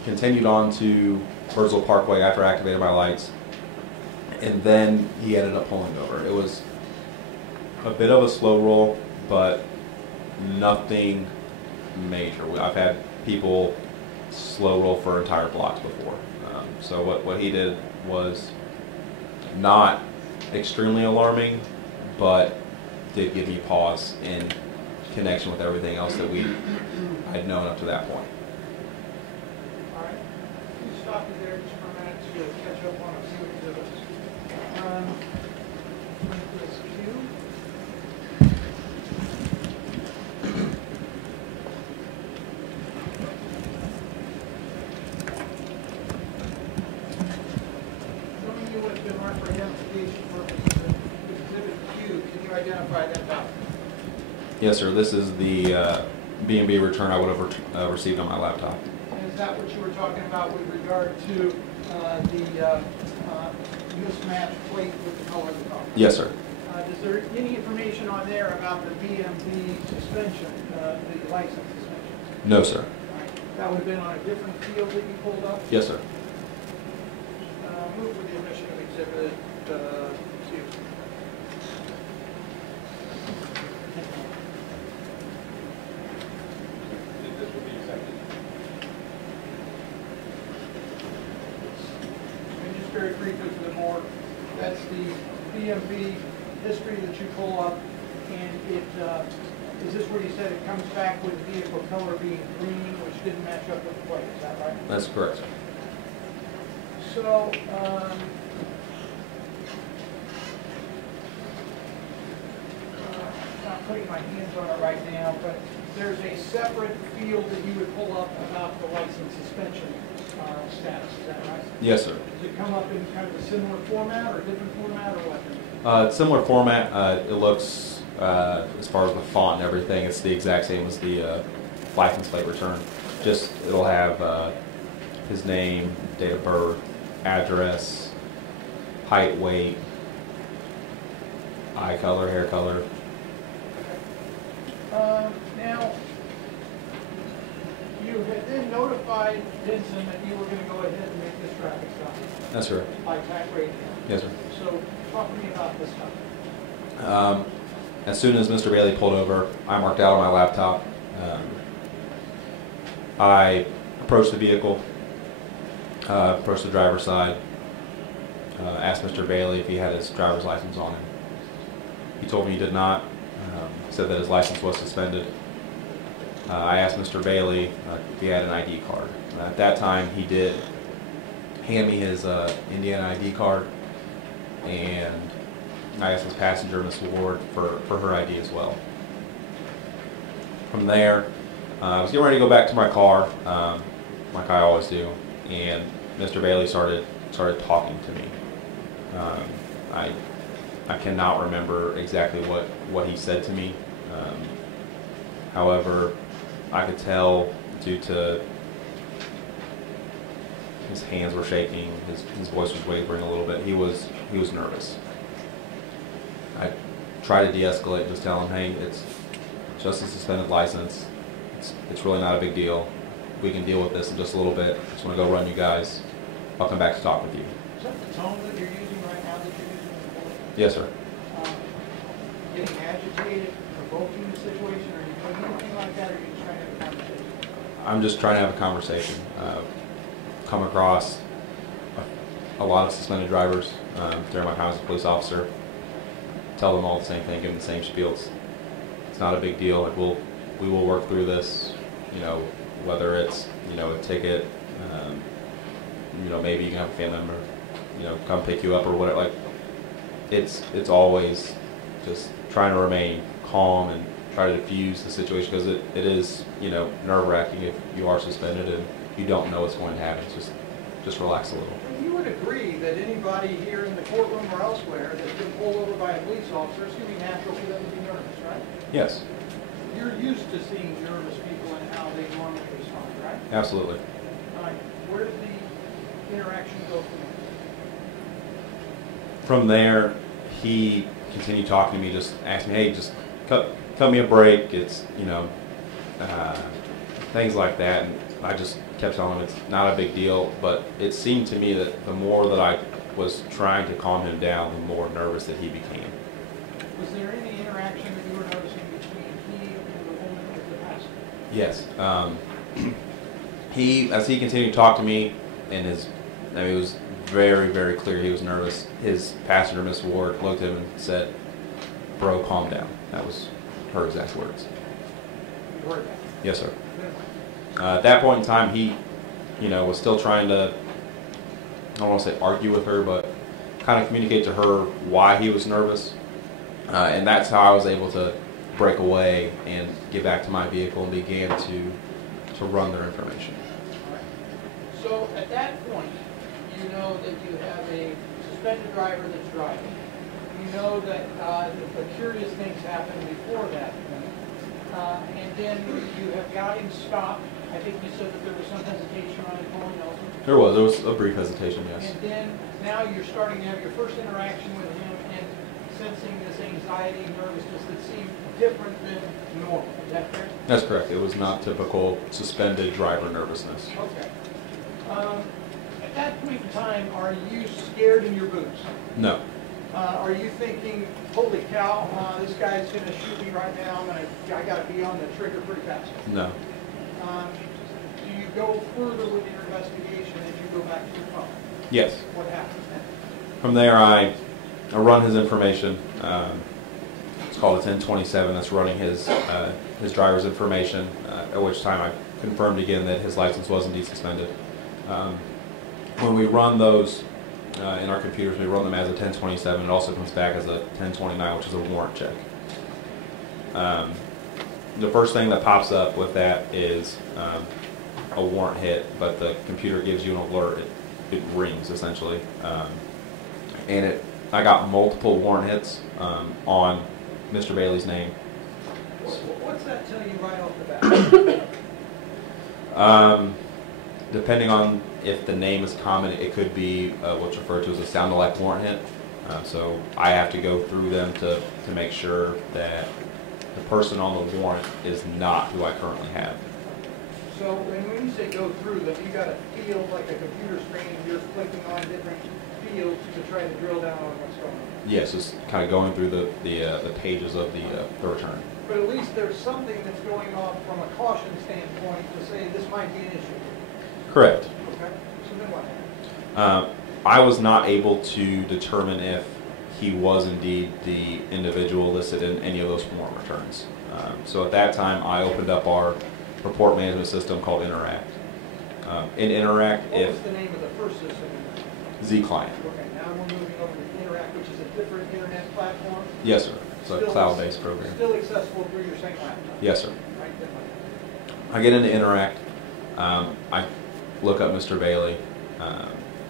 continued on to Birdsville Parkway after I activated my lights, and then he ended up pulling over. It was a bit of a slow roll, but nothing major. I've had people slow roll for entire blocks before. So what he did was not extremely alarming, but did give me pause in connection with everything else that I had known up to that point. All right. Can you stop you there just for a minute to catch up on a few exhibits? This cue. Showing you what's been marked for identification purposes. Exhibit Q. Can you identify that document? Yes, sir. This is the B&B return I would have received on my laptop. And is that what you were talking about with regard to the mismatched plate with the color of the car? Yes, sir. Is there any information on there about the BMV suspension, the license suspension? No, sir. All right. That would have been on a different field that you pulled up? Yes, sir. Move with the omission of exhibit Q. And just very briefly for the board, that's the BMV history that you pull up, and is this where you said it comes back with vehicle color being green, which didn't match up with the plate, is that right? That's correct, sir. So, not putting my hands on it right now, but there's a separate field that you would pull up about the license suspension status, is that right? Yes, sir. Does it come up in kind of a similar format or different format or what? Similar format. It looks, as far as the font and everything, it's the exact same as the license plate return. Just it'll have his name, date of birth, address, height, weight, eye color, hair color. Now, you had then notified Dinnsen that you were going to go ahead and make this traffic stop. That's right. By TAC radio. Yes, sir. So, talk to me about this stuff. As soon as Mr. Bailey pulled over, I marked out on my laptop. I approached the vehicle, approached the driver's side, asked Mr. Bailey if he had his driver's license on him. He told me he did not. Said that his license was suspended. I asked Mr. Bailey if he had an ID card. At that time, he did hand me his Indiana ID card, and I asked his passenger, Miss Ward, for her ID as well. From there, I was getting ready to go back to my car, like I always do, and Mr. Bailey started talking to me. I cannot remember exactly what he said to me. However, I could tell due to his hands were shaking, his voice was wavering a little bit. He was nervous. I tried to de-escalate, just tell him, hey, it's just a suspended license. It's really not a big deal. We can deal with this in just a little bit. I just want to go run you guys. I'll come back to talk with you. Is that the tone that you're using right now that you're using in the court? Yes, sir. Getting agitated, provoking the situation, or are you doing anything like that, or are you just trying to have a conversation? I'm just trying to have a conversation. Come across a lot of suspended drivers during my time as a police officer. Tell them all the same thing, give them the same spiels. It's not a big deal. Like we will work through this. You know, whether it's a ticket. Maybe you can have a family member, come pick you up or whatever. Like it's always just trying to remain calm and try to diffuse the situation, because it is nerve-wracking if you are suspended and you don't know what's going to happen. It's just relax a little. You would agree that anybody here in the courtroom or elsewhere that's been pulled over by a police officer, it's going to be natural for them to be nervous, right?3Yes. You're used to seeing nervous people and how they normally respond, right? Absolutely. All right. Where did the interaction go from there? From there, he continued talking to me, just asked me, hey, just cut me a break. It's, things like that. And I just kept telling him it's not a big deal, but it seemed to me that the more that I was trying to calm him down, the more nervous that he became. Was there any interaction that you were noticing between he and the woman with the passenger? Yes. As he continued to talk to me, and it was very, very clear he was nervous. His passenger, Miss Ward, looked at him and said, "Bro, calm down." That was her exact words. You heard that? Yes, sir. At that point in time, he, was still trying to, I don't want to say argue with her, but kind of communicate to her why he was nervous. And that's how I was able to break away and get back to my vehicle and began to run their information. All right. So at that point, you know that you have a suspended driver that's driving. You know that the curious things happened before that point. And then you have got him stopped. I think you said that there was some hesitation on him pulling over. There was a brief hesitation, yes. And then now you're starting to have your first interaction with him and sensing this anxiety and nervousness that seemed different than normal. Is that fair? That's correct. It was not typical suspended driver nervousness. Okay. At that point in time, are you scared in your boots? No. Are you thinking, holy cow, this guy's going to shoot me right now, I got to be on the trigger pretty fast? No. Do you go further with your investigation as you go back to your phone? Yes. What happens then? From there, I run his information. It's called a 1027. That's running his driver's information, at which time I confirmed again that his license was indeed suspended. when we run those in our computers, we run them as a 1027. It also comes back as a 1029, which is a warrant check. The first thing that pops up with that is a warrant hit, but the computer gives you an alert. It rings essentially, and I got multiple warrant hits on Mr. Bailey's name. What's that tell you right off the bat? Depending on if the name is common, it could be what's referred to as a sound-alike warrant hit. So I have to go through them to make sure that the person on the warrant is not who I currently have. So when you say go through them, you got a field like a computer screen, and you're clicking on different fields to try to drill down on what's going on. Yes, it's kind of going through the pages of the return. But at least there's something that's going on from a caution standpoint to say this might be an issue. Correct. Okay. So then what happened? I was not able to determine if he was indeed the individual listed in any of those warrant returns. So at that time, I opened up our report management system called Interact. In Interact, What was the name of the first system? Z-Client. Okay, now we're moving over to Interact, which is a different internet platform. Yes, sir. It's a cloud-based program. Still accessible through your same laptop. Yes, sir. Right, then what? I get into Interact. I look up Mr. Bailey.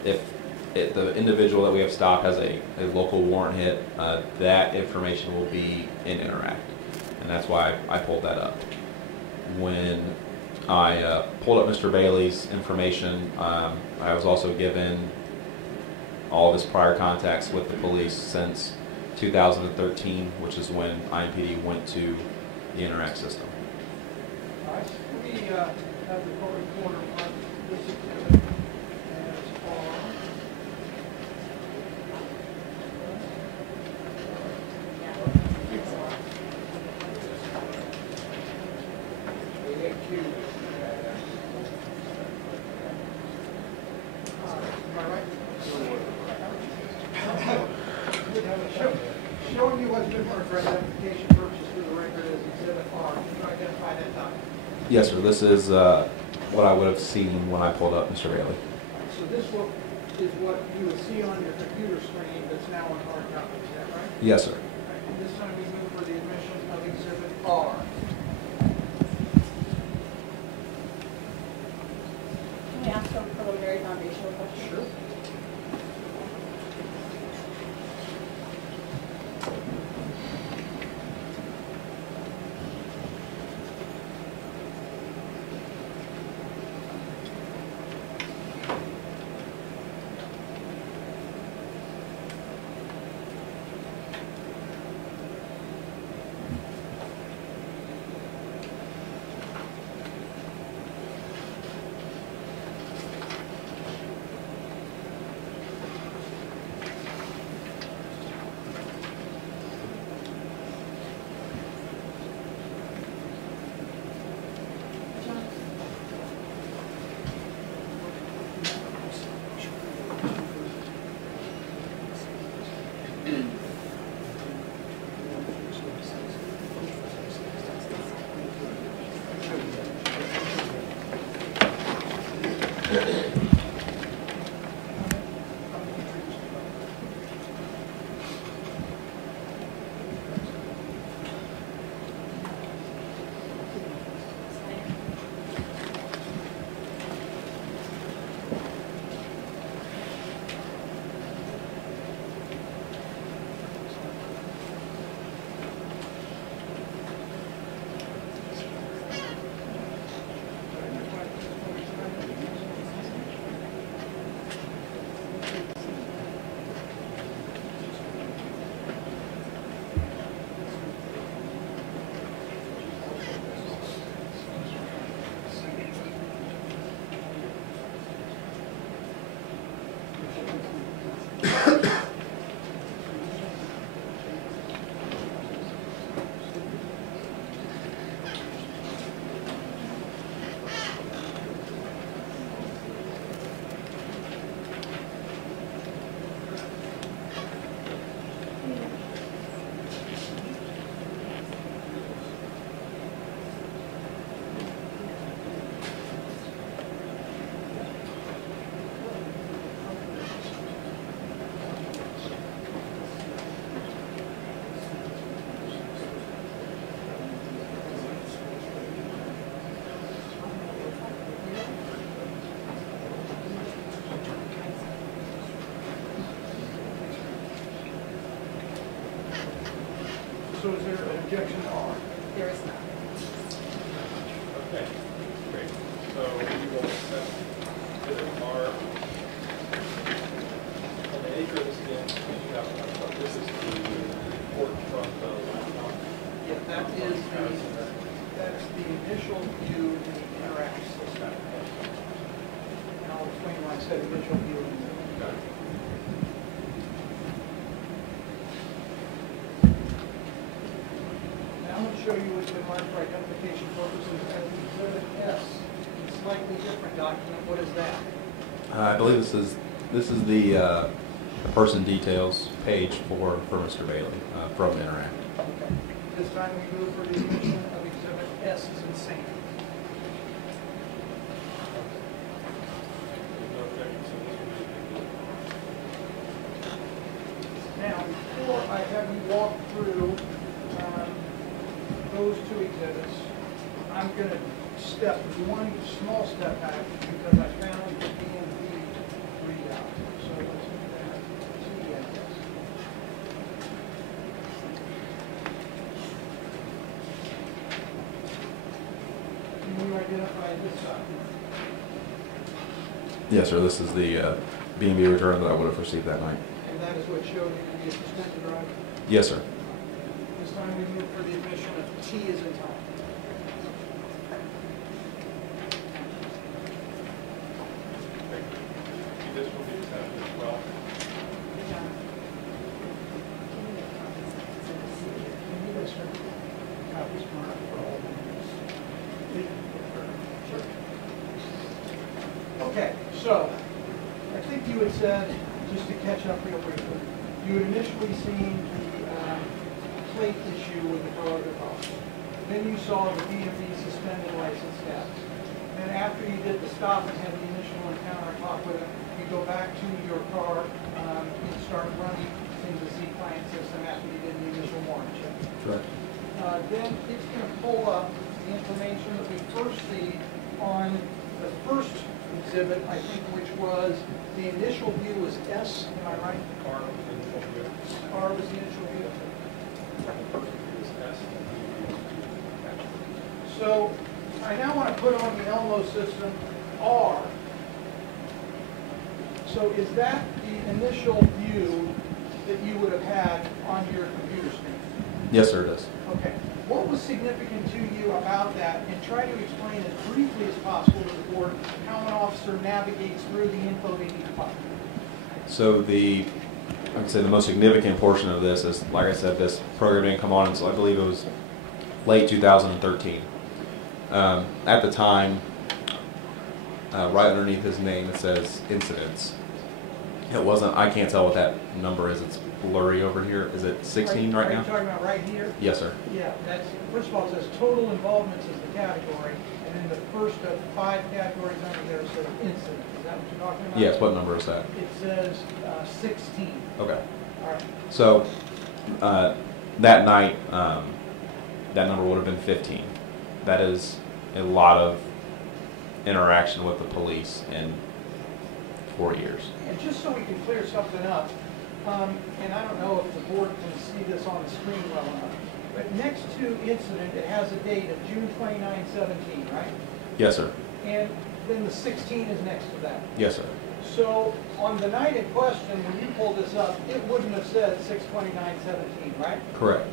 If the individual that we have stopped has a local warrant hit, that information will be in Interact. And that's why I pulled that up. When I pulled up Mr. Bailey's information, I was also given all of his prior contacts with the police since 2013, which is when IMPD went to the Interact system. All right, let me have the court reporter on this exhibit as far. Showing you what's been marked for identification purposes through the record as Exhibit R. Can you identify that document? Yes, sir. This is what I would have seen when I pulled up Mr. Bailey. So this is what you would see on your computer screen that's now on hard copy. Is that right? Yes, sir. Right. And this time we move for the admission of Exhibit R. Can we ask some preliminary foundational questions? Sure. So is there an objection to R? There is not. Okay, great. So we will accept exhibit R. And the nature of this again, this is the report from the laptop. Yeah, that's the initial view in the interact system. And I'll explain why I said initial view in the Now I'm going to show you what's been marked for identification purposes as Exhibit S. It's a slightly different document. What is that? I believe this is the person details page for Mr. Bailey from Interact. Okay. This time we move for the admission of Exhibit S as in Sam. No objection, so this will be Now, before I have you walk through those two exhibits, I'm going to step one small step back because I found the DMV readout. So let's do that. CES. Can you identify this document? Yes, sir. This is the B&B return that I would have received that night. And that is what showed you to be a suspended driver? Yes, sir. This time we move for the admission of T as in Tom. this will be accepted as well. Okay, so I think you had said, just to catch up real briefly, you had initially seen the plate issue with the prohibited officer. Then you saw the DMV suspended license status. Then after you did the stop and had the initial encounter and talk with him, you go back to your car, you start running through the Z-Client system after you did the initial warrant check. Correct. Then it's going to pull up the information that we first see on the first exhibit, I think, which was the initial view was S, am I right? R was the initial view. R was the initial view. Second person view is S, and the attachment. So I now want to put on the Elmo system R. So is that the initial view that you would have had on your computer screen? Yes, sir, it is. Okay. What was significant to you about that, and try to explain as briefly as possible to the board how an officer navigates through the info they need to find? So like I said, the most significant portion of this is, like I said, this program didn't come on until I believe it was late 2013. At the time, right underneath his name, it says incidents. It wasn't, I can't tell what that number is. It's blurry over here. Is it 16 right Are now? you talking about right here? Yes, sir. Yeah, that's, first of all, it says total involvements is the category, and then the first of 5 categories under there says incident. Is that what you're talking about? Yes, what number is that? It says 16. Okay. All right. So that night, that number would have been 15. That is a lot of interaction with the police in 4 years. And just so we can clear something up, and I don't know if the board can see this on the screen well enough, but next to incident, it has a date of June 29, 17, right? Yes, sir. And then the 16 is next to that. Yes, sir. So on the night in question, when you pulled this up, it wouldn't have said 6/29/17, right? Correct.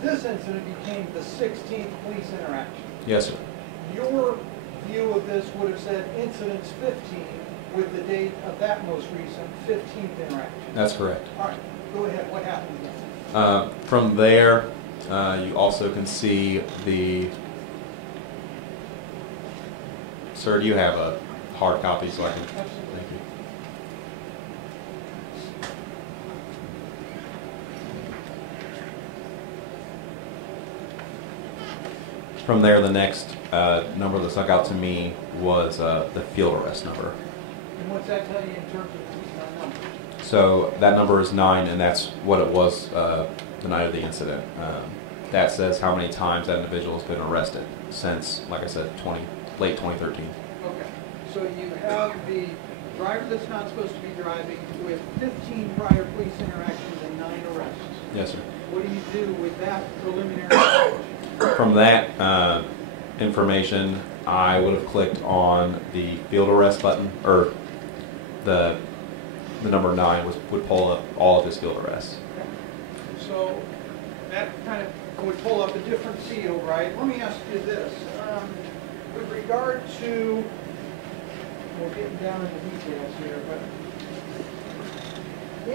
This incident became the 16th police interaction. Yes, sir. Your view of this would have said incidents 15 with the date of that most recent 15th interaction. That's correct. All right, go ahead. What happened then? From there, you also can see the. Sir, do you have a hard copy so I can? Absolutely. Thank you. From there, the next number that stuck out to me was the field arrest number. And what's that tell you in terms of numbers? So that number is 9, and that's what it was the night of the incident. That says how many times that individual has been arrested since, like I said, late 2013. Okay, so you have the driver that's not supposed to be driving with 15 prior police interactions and 9 arrests. Yes, sir. what do you do with that preliminary information? From that information, I would have clicked on the field arrest button, or the number 9 would pull up all of his field arrests. Okay. So that kind of would pull up a different seal, right? Let me ask you this. With regard to, we're getting down into details here, but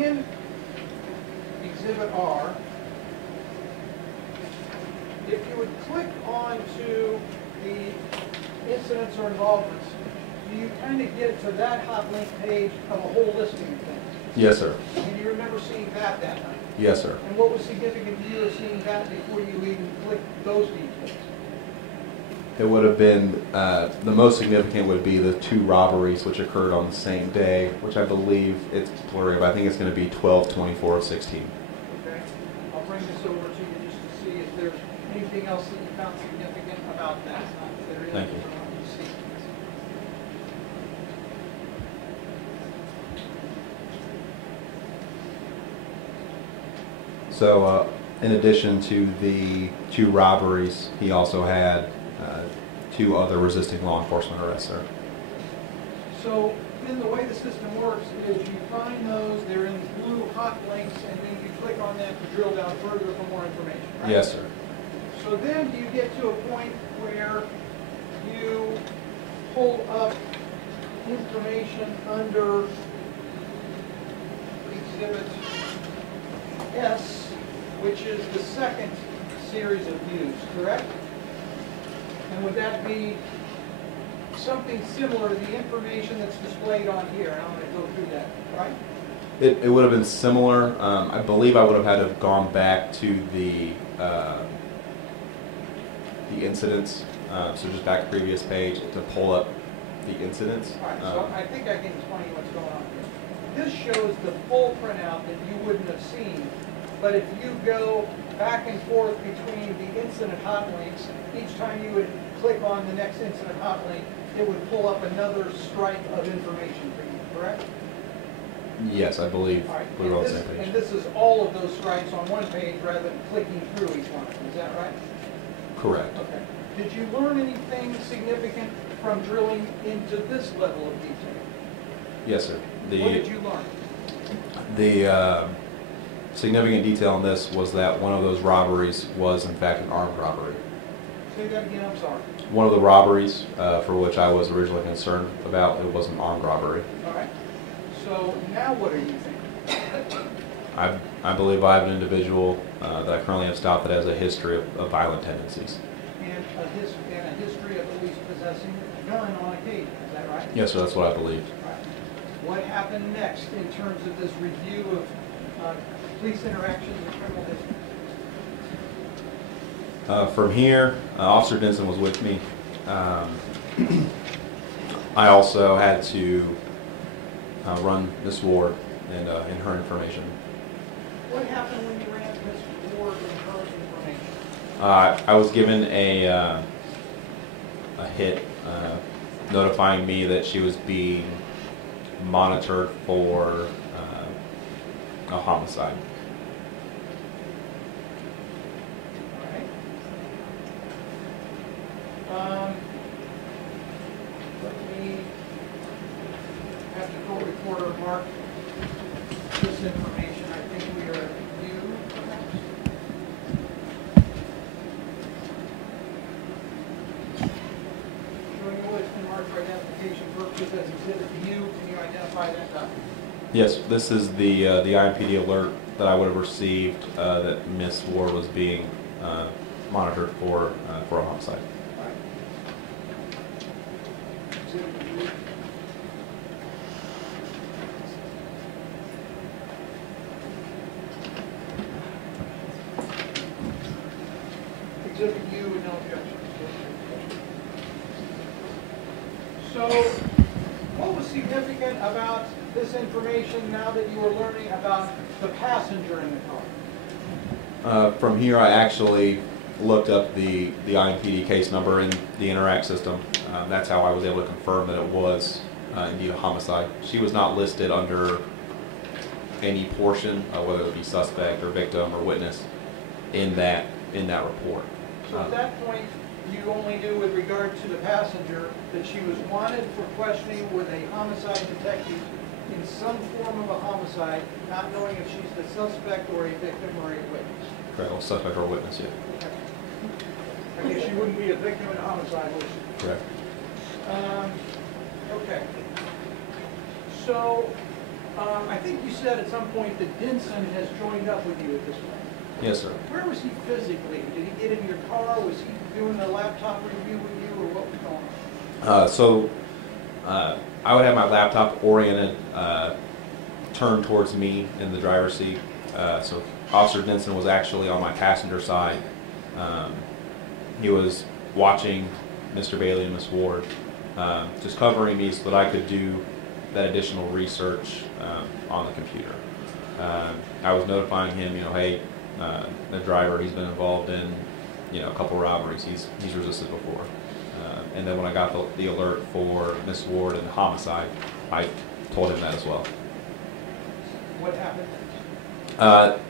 in Exhibit R, if you would click on to the incidents or involvements, do you kind of get to that hot link page of a whole listing of things? Yes, sir. And you remember seeing that night? Yes, sir. And what was significant to you of seeing that before you even clicked those details? It would have been, the most significant would be the 2 robberies which occurred on the same day, which I believe, it's blurry, but I think it's going to be 12/24/16. Okay. I'll bring this over to you just to see if there's anything else that you found significant about that. If there is, Thank you. I want you to see. So, in addition to the 2 robberies, he also had 2 other resisting law enforcement arrests, sir. So then the way the system works is you find those, they're in blue hot links, and then you click on them to drill down further for more information, right? Yes, sir. So then you get to a point where you pull up information under Exhibit S, which is the second series of views, correct? And would that be something similar to the information that's displayed on here? And I'm going to go through that, right? It would have been similar. I believe I would have had to have gone back to the incidents, so just back to the previous page to pull up the incidents. All right, so I think I can explain what's going on here. This shows the full printout that you wouldn't have seen, but if you go back and forth between the incident hot links, each time you would click on the next incident hot link, it would pull up another stripe of information for you, correct? Yes, I believe All right, we were on the same and page. this is all of those stripes on one page rather than clicking through each one, is that right? Correct. Okay. Did you learn anything significant from drilling into this level of detail? Yes, sir. What did you learn? The significant detail in this was that one of those robberies was in fact an armed robbery. Say that again, I'm sorry. One of the robberies for which I was originally concerned about, it was an armed robbery. All right. So now what are you thinking? I believe I have an individual that I currently have stopped that has a history of violent tendencies. And a history of at least possessing a gun on occasion, is that right? Yes, sir, that's what I believe. Right. What happened next in terms of this review of police interactions and criminal history? From here, Officer Dinnsen was with me. I also had to run Miss Ward and her information. What happened when you ran Ms. Ward and her information? I was given a hit notifying me that she was being monitored for a homicide. Let me have the court reporter mark this information. I think we are at you, perhaps. Showing you what has been marked for identification purposes as Exhibit U. Can you identify that document? Yes, this is the IMPD alert that I would have received that Miss Ward was being monitored for a homicide. All right. Exhibit U. Exhibit U with no objections. So, what was significant about this information now that you were learning about the passenger in the car? From here, I actually looked up the IMPD case number in the Interact system. That's how I was able to confirm that it was indeed a homicide. She was not listed under any portion, whether it be suspect or victim or witness. in that report. So at that point, you only knew with regard to the passenger that she was wanted for questioning with a homicide detective in some form of a homicide, not knowing if she's the suspect or a victim or a witness. Correct. Well, suspect or witness, yeah. Okay. I guess she wouldn't be a victim in a homicide, would she? Correct. Okay. So, I think you said at some point that Dinnsen has joined up with you at this point. Yes, sir. Where was he physically? Did he get in your car? Was he doing a laptop review with you, or what was going on? I would have my laptop oriented, turned towards me in the driver's seat. So Officer Dinnsen was actually on my passenger side. He was watching Mr. Bailey and Miss Ward, just covering me so that I could do that additional research on the computer. I was notifying him, hey, the driver, he's been involved in, a couple robberies. He's resisted before. And then when I got the alert for Miss Ward and the homicide, I told him that as well. What happened?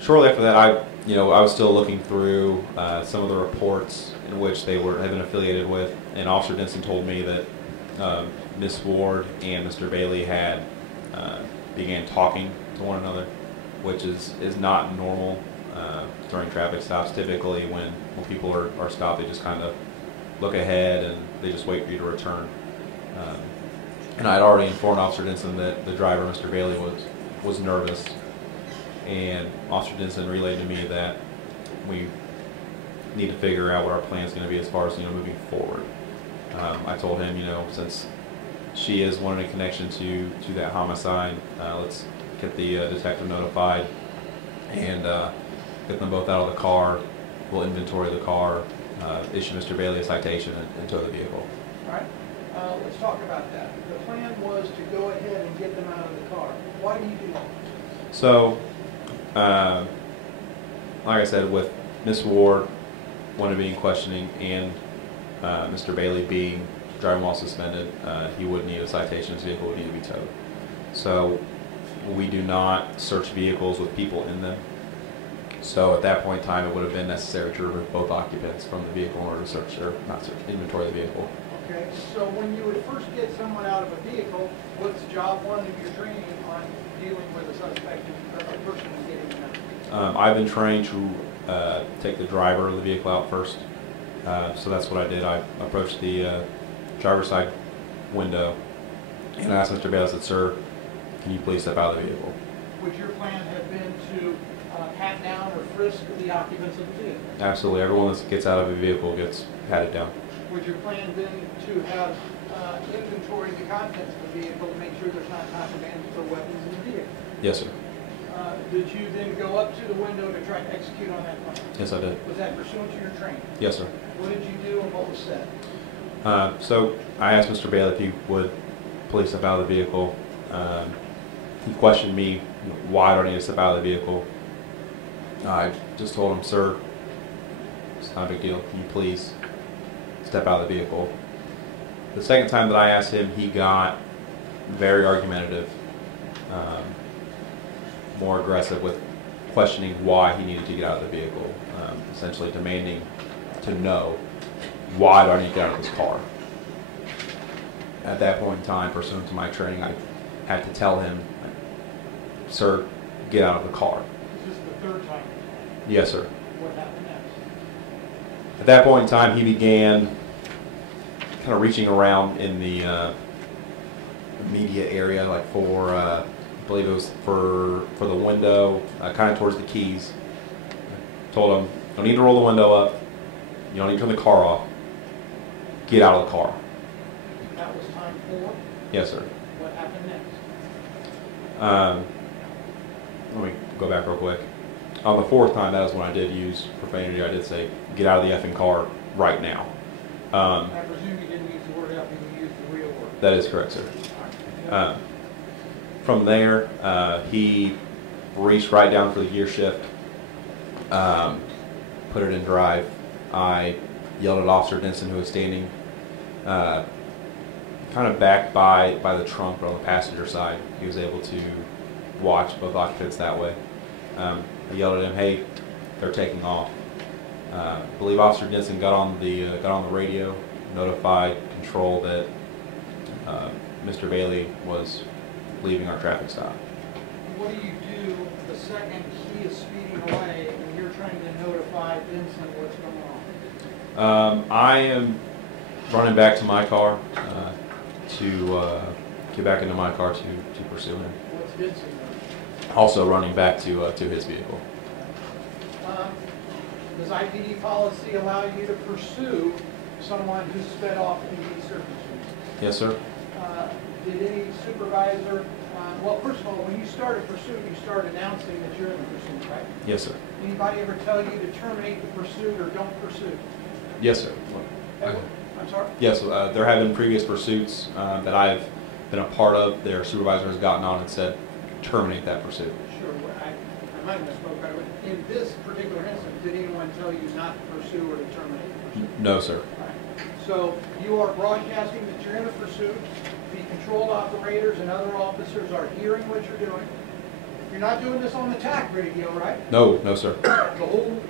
Shortly after that, I was still looking through some of the reports in which they had been affiliated with, and Officer Dinnsen told me that Miss Ward and Mr. Bailey had began talking to one another, which is not normal during traffic stops. Typically, when people are stopped, they just kind of look ahead and they just wait for you to return. And I had already informed Officer Dinnsen that the driver, Mr. Bailey, was nervous, and Officer Dinnsen relayed to me that we need to figure out what our plan is going to be as far as moving forward. I told him, since she is wanting a connection to that homicide, let's get the detective notified and get them both out of the car. We'll inventory the car, issue Mr. Bailey a citation, and tow the vehicle. All right. Let's talk about that. The plan was to go ahead and get them out of the car. Why do you do that? So, like I said, with Miss Ward, one of being questioning, and Mr. Bailey being driving while suspended, he would need a citation. His vehicle would need to be towed. So, we do not search vehicles with people in them. So, at that point in time, it would have been necessary to remove both occupants from the vehicle in order to inventory the vehicle. Okay, so when you would first get someone out of a vehicle, what's job one of your training on dealing with a suspect, a person and getting them out? I've been trained to take the driver of the vehicle out first. So that's what I did. I approached the driver's side window and I asked Mr. Bailey, I said, "Sir, can you please step out of the vehicle?" Would your plan have been to pat down or frisk the occupants of the vehicle? Absolutely. Everyone that gets out of a vehicle gets patted down. Would your plan been to have inventory the contents of the vehicle to make sure there's not contraband or weapons in the vehicle? Yes, sir. Did you then go up to the window to try to execute on that plan? Yes, I did. Was that pursuant to your training? Yes, sir. What did you do and what was said? So I asked Mr. Bailey if he would please step out of the vehicle. He questioned me, why do I need to step out of the vehicle? I just told him, "Sir, it's not a big deal. Can you please step out of the vehicle?" The second time that I asked him, he got very argumentative, more aggressive with questioning why he needed to get out of the vehicle, essentially demanding to know, why do I need to get out of this car? At that point in time, pursuant to my training, I had to tell him, "Sir, get out of the car." Is this the third time? Yes, sir. What happened next? At that point in time, he began kind of reaching around in the media area, like for, I believe it was for the window, kind of towards the keys. I told him, "Don't need to roll the window up. You don't need to turn the car off. Get out of the car." That was time 4. Yes, sir. What happened next? Let me go back real quick. On the 4th time, that is when I did use profanity. I did say, "Get out of the effing car right now." I presume you didn't use the word up, you used the real word. That is correct, sir. From there, he reached right down for the gear shift, put it in drive. I yelled at Officer Dinnsen, who was standing kind of back by the trunk, but on the passenger side. He was able to watch both occupants that way. I yelled at him, "Hey, they're taking off. I believe Officer Dinnsen got on the radio, notified control that Mr. Bailey was leaving our traffic stop. What do you do the second he is speeding away and you're trying to notify Vincent what's going on? I am running back to my car to get back into my car to pursue him. What's Vincent doing? Also running back to his vehicle. Does IPD policy allow you to pursue someone who sped off in these circumstances? Yes, sir. Did any supervisor, well, first of all, when you start a pursuit, you start announcing that you're in a pursuit, right? Yes, sir. Anybody ever tell you to terminate the pursuit or don't pursue? Yes, sir. I'm sorry? Yes, there have been previous pursuits that I've been a part of. Their supervisor has gotten on and said, terminate that pursuit. Sure. Well, I might have misspoke, but in this particular instance, did anyone tell you not to pursue or to terminate the pursuit? No, sir. All right. So you are broadcasting that you're in a pursuit. The controlled operators and other officers are hearing what you're doing. You're not doing this on the TAC radio, right? No, no, sir. The whole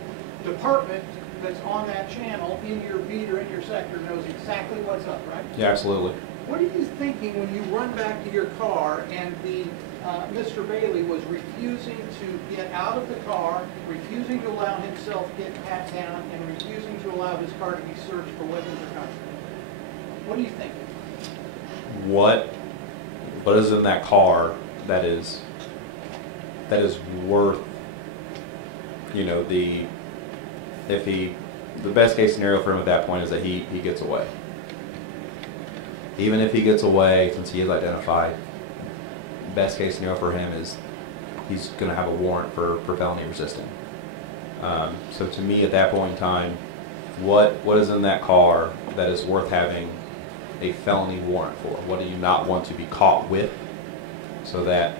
department that's on that channel in your beat or in your sector knows exactly what's up, right? Yeah, absolutely. What are you thinking when you run back to your car and the Mr. Bailey was refusing to get out of the car, refusing to allow himself to get pat down, and refusing to allow his car to be searched for weapons or contraband? What are you thinking? What is in that car that is worth, you know, the best case scenario for him at that point is that he gets away. Even if he gets away, since he is identified, best case scenario for him is he's going to have a warrant for felony resisting. So to me at that point in time, what is in that car that is worth having a felony warrant for? What do you not want to be caught with, so that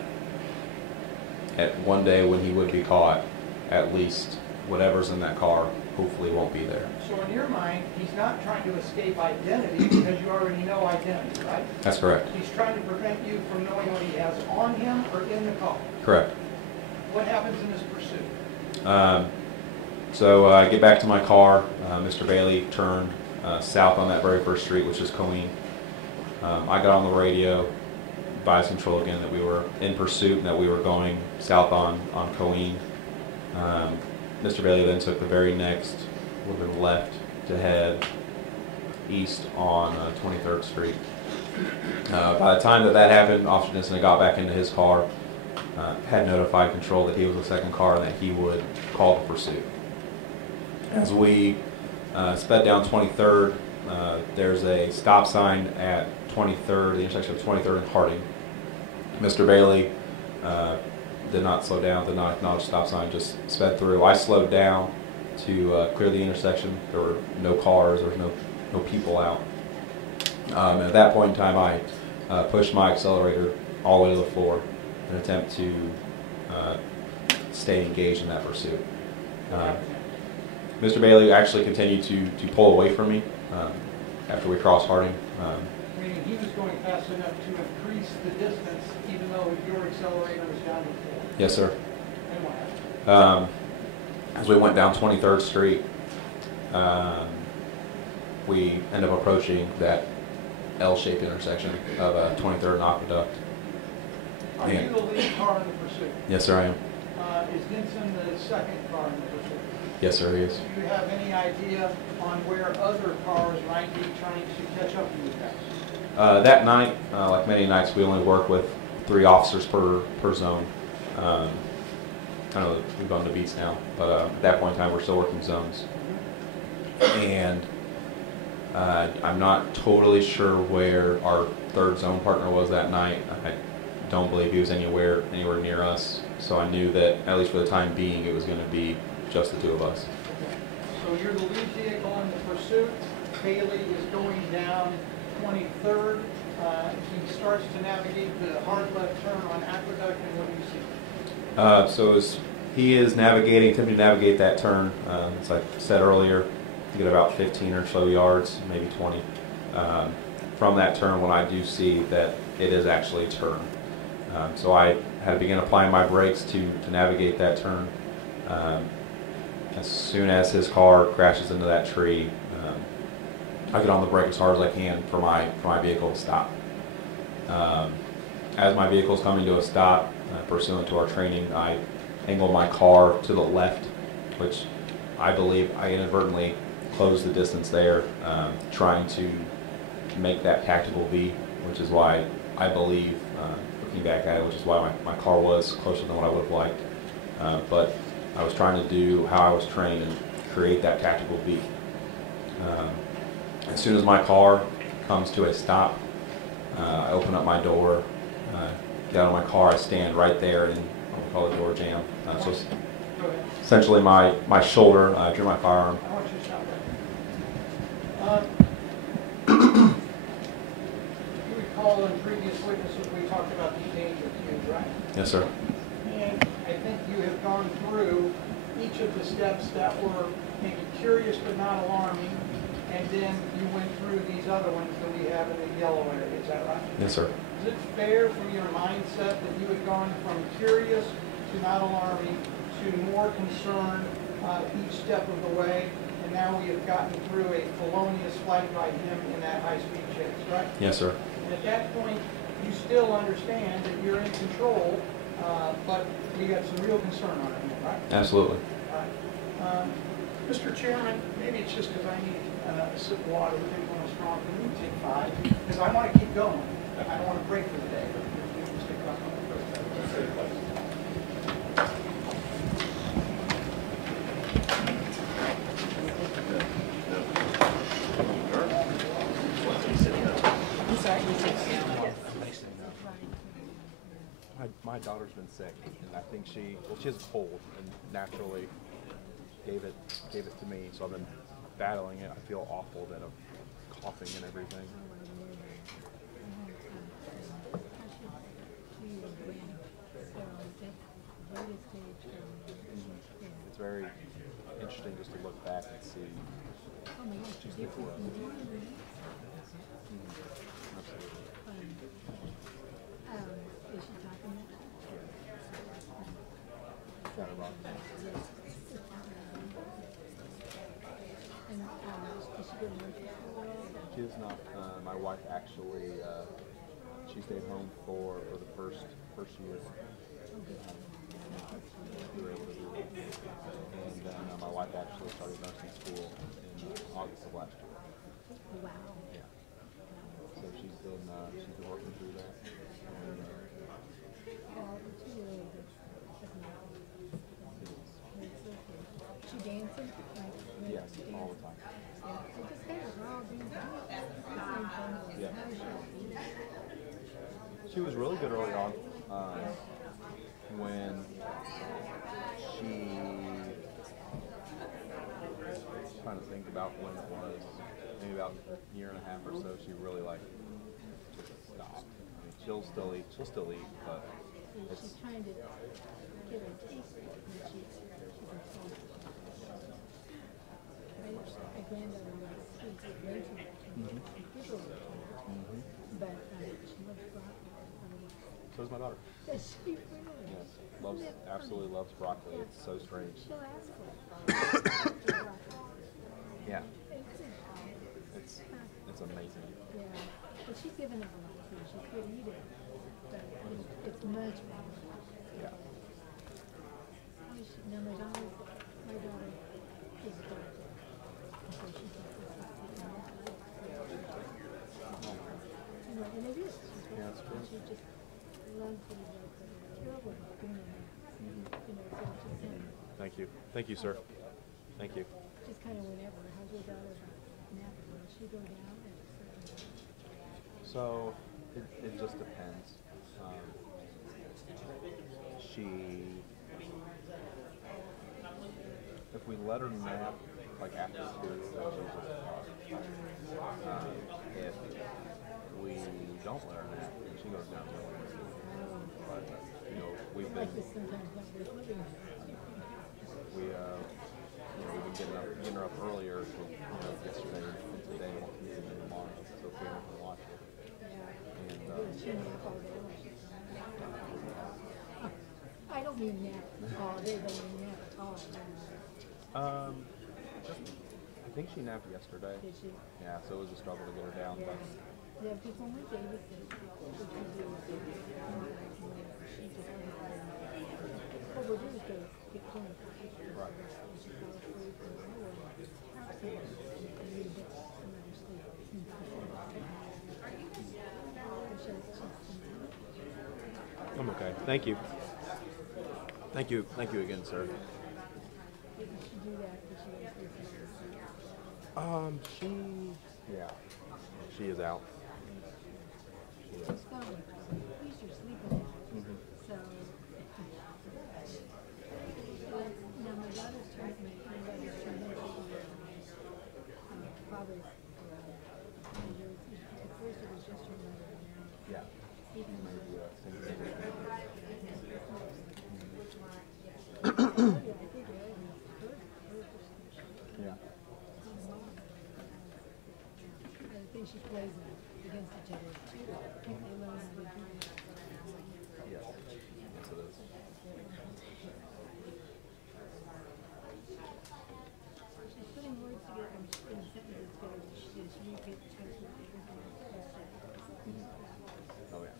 at one day when he would be caught, at least whatever's in that car hopefully won't be there. So in your mind, he's not trying to escape identity because you already know identity, right? That's correct. He's trying to prevent you from knowing what he has on him or in the car. Correct. What happens in this pursuit? So I get back to my car. Mr. Bailey turned south on that very first street, which is Coeen. I got on the radio, advised control again that we were in pursuit and that we were going south on Coeen. Mr. Bailey then took the very next little bit left to head east on 23rd Street. By the time that happened, Officer Dinnsen got back into his car, had notified control that he was the second car and that he would call the pursuit. As we sped down 23rd, there's a stop sign at 23rd, the intersection of 23rd and Harding. Mr. Bailey did not slow down, did not acknowledge the stop sign, just sped through. I slowed down to clear the intersection. There were no cars, there was no people out. And at that point in time, I pushed my accelerator all the way to the floor in an attempt to stay engaged in that pursuit. Mr. Bailey actually continued to pull away from me after we crossed Harding. Meaning he was going fast enough to increase the distance even though your accelerator was down to 4. Yes, sir. And what happened? As we went down 23rd Street, we ended up approaching that L-shaped intersection of 23rd and Aqueduct. Are you the lead car in the pursuit? Yes, sir, I am. Is Dinnsen the second car in the pursuit? Yes, sir, he is. Do you have any idea on where other cars might be trying to catch up to you guys? That night, like many nights, we only work with 3 officers per zone. I know that we've gone to beats now, but at that point in time, we're still working zones. And I'm not totally sure where our 3rd zone partner was that night. I don't believe he was anywhere near us. So I knew that, at least for the time being, it was going to be just the 2 of us. Okay. So you're the lead vehicle in the pursuit. Bailey is going down 23rd. He starts to navigate the hard left turn on Aqueduct, and what do you see? So as he is attempting to navigate that turn, as I said earlier, to get about 15 or so yards, maybe 20. From that turn, when I do see that it is actually a turn. So I had to begin applying my brakes to navigate that turn. As soon as his car crashes into that tree, I get on the brake as hard as I can for my vehicle to stop. As my vehicle is coming to a stop, pursuant to our training, I angle my car to the left, which I believe I inadvertently closed the distance there, trying to make that tactical V, which is why I believe, looking back at it, which is why my car was closer than what I would have liked. But I was trying to do how I was trained and create that tactical V. As soon as my car comes to a stop, I open up my door, get out of my car, I stand right there and I'll call the door jam. So it's Go ahead. essentially my shoulder, drew my firearm. I want you to stop there. You recall in previous witnesses, we talked about the danger cube, right? Yes, sir. And I think you have gone through each of the steps that were maybe curious but not alarming, and then you went through these other ones that we have in the yellow area, is that right? Yes, sir. Is it fair from your mindset that you had gone from curious to not alarming to more concerned each step of the way, and now we have gotten through a felonious flight by him in that high-speed chase, right? Yes, sir. And at that point, you still understand that you're in control, but we got some real concern on it, right? Absolutely. Right. Mr. Chairman, maybe it's just because I need a sip of water, we're taking one strong, can we take 5? Because I want to keep going. I don't want to break for the day, but we can stick on the My daughter's been sick, and I think she has a cold, and naturally gave it to me. So I've been battling it. I feel awful that I'm coughing and everything. It's very interesting just to look back and see. Just the growth. She is not. My wife actually, she stayed home for the first year. We were able to do it. And then my wife actually started nursing school in August of last year. Wow. Yeah. So she's been working through that. And, She dancing? yes, all the time. Yeah. She was really good early on. When she, trying to think about when it was, maybe about a year and a half or so, she really just stopped. I mean, she'll still eat, but She's trying to get her taste for it, and she's my granddaughter likes sweets way too much. People like that. But she loves broccoli. so is my daughter. Does she really? Yes, absolutely loves broccoli. It's so strange. She'll ask for it. Yeah, it's amazing. Yeah. But she's given up a lot too. She could eat it, but it's much better. Yeah. Now my daughter is dark. So she thinks and it is. Yeah, it's true. She just loves the terrible green. Thank you, sir. Thank you. Just kind of whenever. How's your daughter napping? Will she go down at a certain time? So it just depends. If we let her nap like after school, then she'll just talk. If we don't let her nap, then she goes down to her. But we've been Like this sometimes not worth living. we've been getting her up earlier. So, yesterday and today, and tomorrow, so Fiona can watch it. And She nap all day. I don't mean nap all day, but I mean nap at all. I think she napped yesterday. Did she? Yeah, so it was a struggle to get her down. Yeah. But Yeah, because when we babysit, which we do, she just, what we'll do is go get corn coffee for Right. and she fell asleep, and I will have some and read a book and let her sleep. I'm okay. Thank you. Thank you. Thank you again, sir. Did she do that because she was sleeping? Yeah, she is out. She is. So, at least you're sleeping now. So, now my daughter's turned, my daughter's turned into father's, at first it was just her mother, and now Yeah. even my Yeah. I think she plays them against each other too. I think they learn how to do that. Yes. Yes, it is. She's putting words together and she's putting sentences together. She's repeat everything. Oh yeah.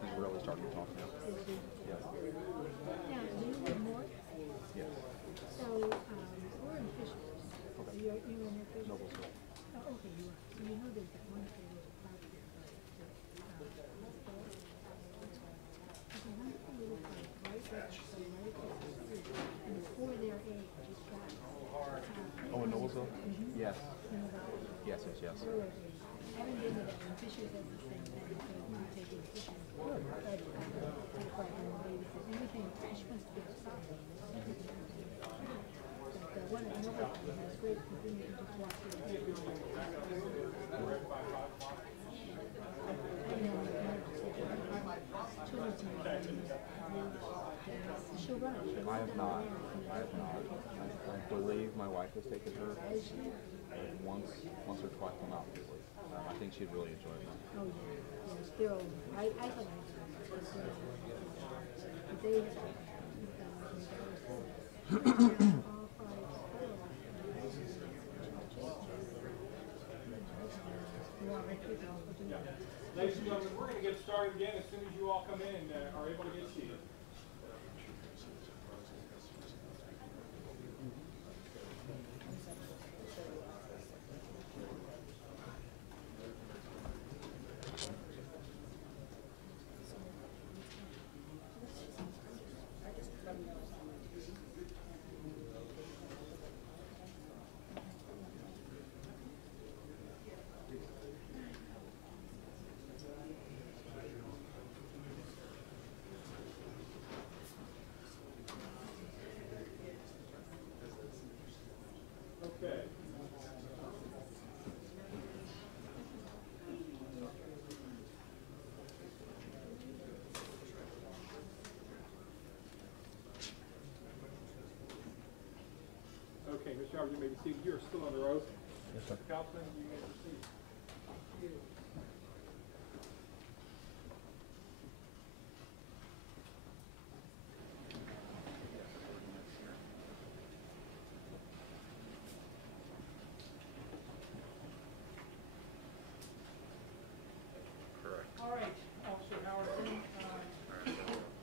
She's really starting to talk now. Is she? Yes. Now, do you live north? Yes. So, we're in Fishers. Okay. You're in your Fishers? Noblesville. Oh, okay, you are. So you know there's that one area of property, right? There's a wonderful little park right there, so right across the street. And before their age, just got, Oh, in Noblesville? Yes. you know, about Yes, yes, yes. I haven't been to that one. Fishers has the same thing, so we take it to Fishers. But, that's why I'm babysit. Anything, she wants to go to soccer. But, one at Noblesville is great, because then you can just walk through the she'll run it. I have not. I have not. I believe my wife has taken her once or twice. Well, not really. I think she'd really enjoy it. Oh, yeah. Yeah, still, I thought I did. But they, all five, Ladies and gentlemen, we're going to get started again as soon as you all come in and are able to get seated. Okay. Okay, Mr. Howard, you may be seated. You are still under oath. Yes, sir. Mr. Kautzman, you may proceed. All right, Officer Howard, I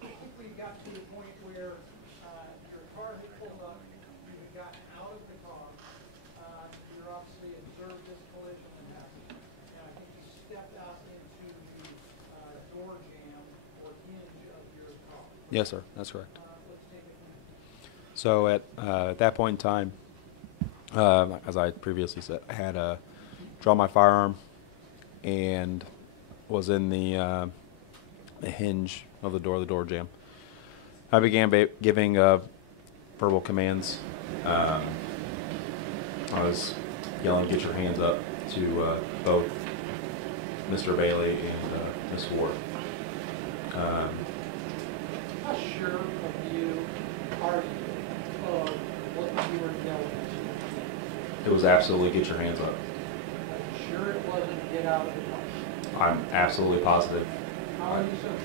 think we got to the point where your car had pulled up, you had gotten out of the car, you're obviously observed this collision that happened, and I think you stepped out into the door jam or hinge of your car. Yes, sir. That's correct. Let's take it from there. So at that point in time, as I previously said, I had drawn my firearm and was in the hinge of the door jam. I began giving verbal commands. I was yelling, "Get your hands up," to both Mr. Bailey and Ms. Ward. How sure of you are you of what you were yelling? It was absolutely "Get your hands up." Sure it wasn't get out of the car? I'm absolutely positive. How are you so sure?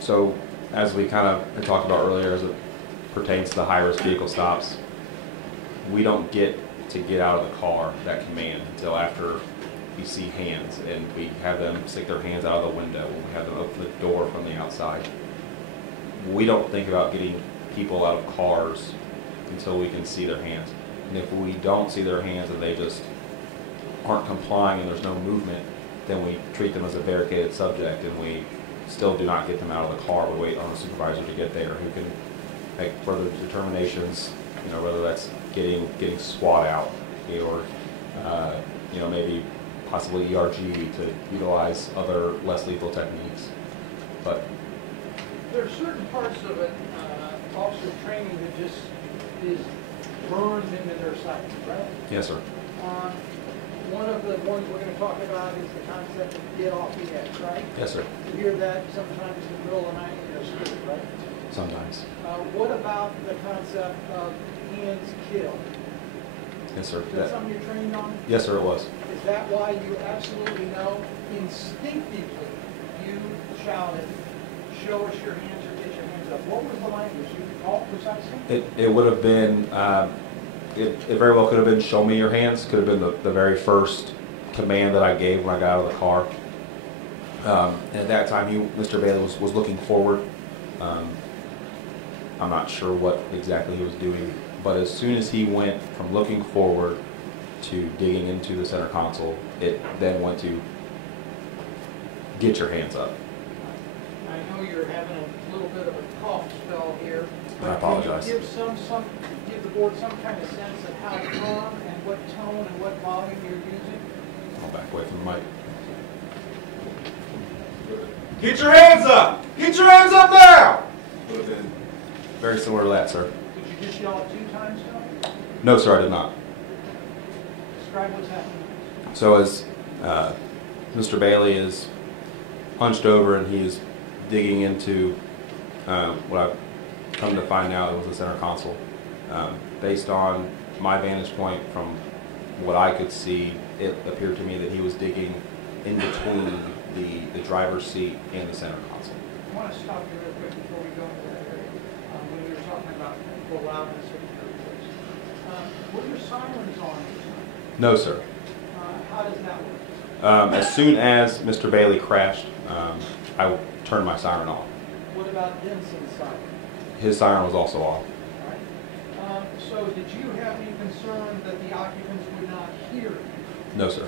So, as we kind of had talked about earlier, as pertains to the high-risk vehicle stops, we don't get to get out of the car, that command, until after we see hands, and we have them stick their hands out of the window, and we have them open the door from the outside. We don't think about getting people out of cars until we can see their hands. And if we don't see their hands and they just aren't complying and there's no movement, then we treat them as a barricaded subject, and we still do not get them out of the car. We wait on the supervisor to get there, who can make further determinations, whether that's getting SWAT out, or maybe possibly ERG to utilize other less lethal techniques. But there are certain parts of it, officer training that just is burned into their psyche, right? yes, sir. One of the ones we're going to talk about is the concept of get off the edge, right? Yes, sir. You hear that sometimes in the middle of the night in your sleep, right? Sometimes. What about the concept of hands kill? Yes, sir. Is that something you're trained on? Yes, sir, it was. Is that why you absolutely know instinctively you shouted, show us your hands or get your hands up? What was the language? You recall precisely? It would have been, it very well could have been show me your hands, could have been the very first command that I gave when I got out of the car. And at that time, Mr. Bailey was looking forward. I'm not sure what exactly he was doing, but as soon as he went from looking forward to digging into the center console, it then went to get your hands up. I know you're having a little bit of a cough spell here. I apologize. Can you give the board some kind of sense of how firm and what tone and what volume you're using? I'll back away from the mic. Get your hands up! Get your hands up now! Would have been very similar to that, sir. Did you just yell it 2 times, Tony? No, sir, I did not. Describe what's happening. So as Mr. Bailey is hunched over and he is digging into what I've come to find out it was the center console. Based on my vantage point from what I could see, it appeared to me that he was digging in between the driver's seat and the center console. I want to stop you real quick before we go into that area. When you were talking about the loudness of your voice. Were your sirens on? No, sir. How does that work? As soon as Mr. Bailey crashed, I turned my siren off. What about Dinnsen's siren? His siren was also off. All right. So did you have any concern that the occupants would not hear you? No, sir.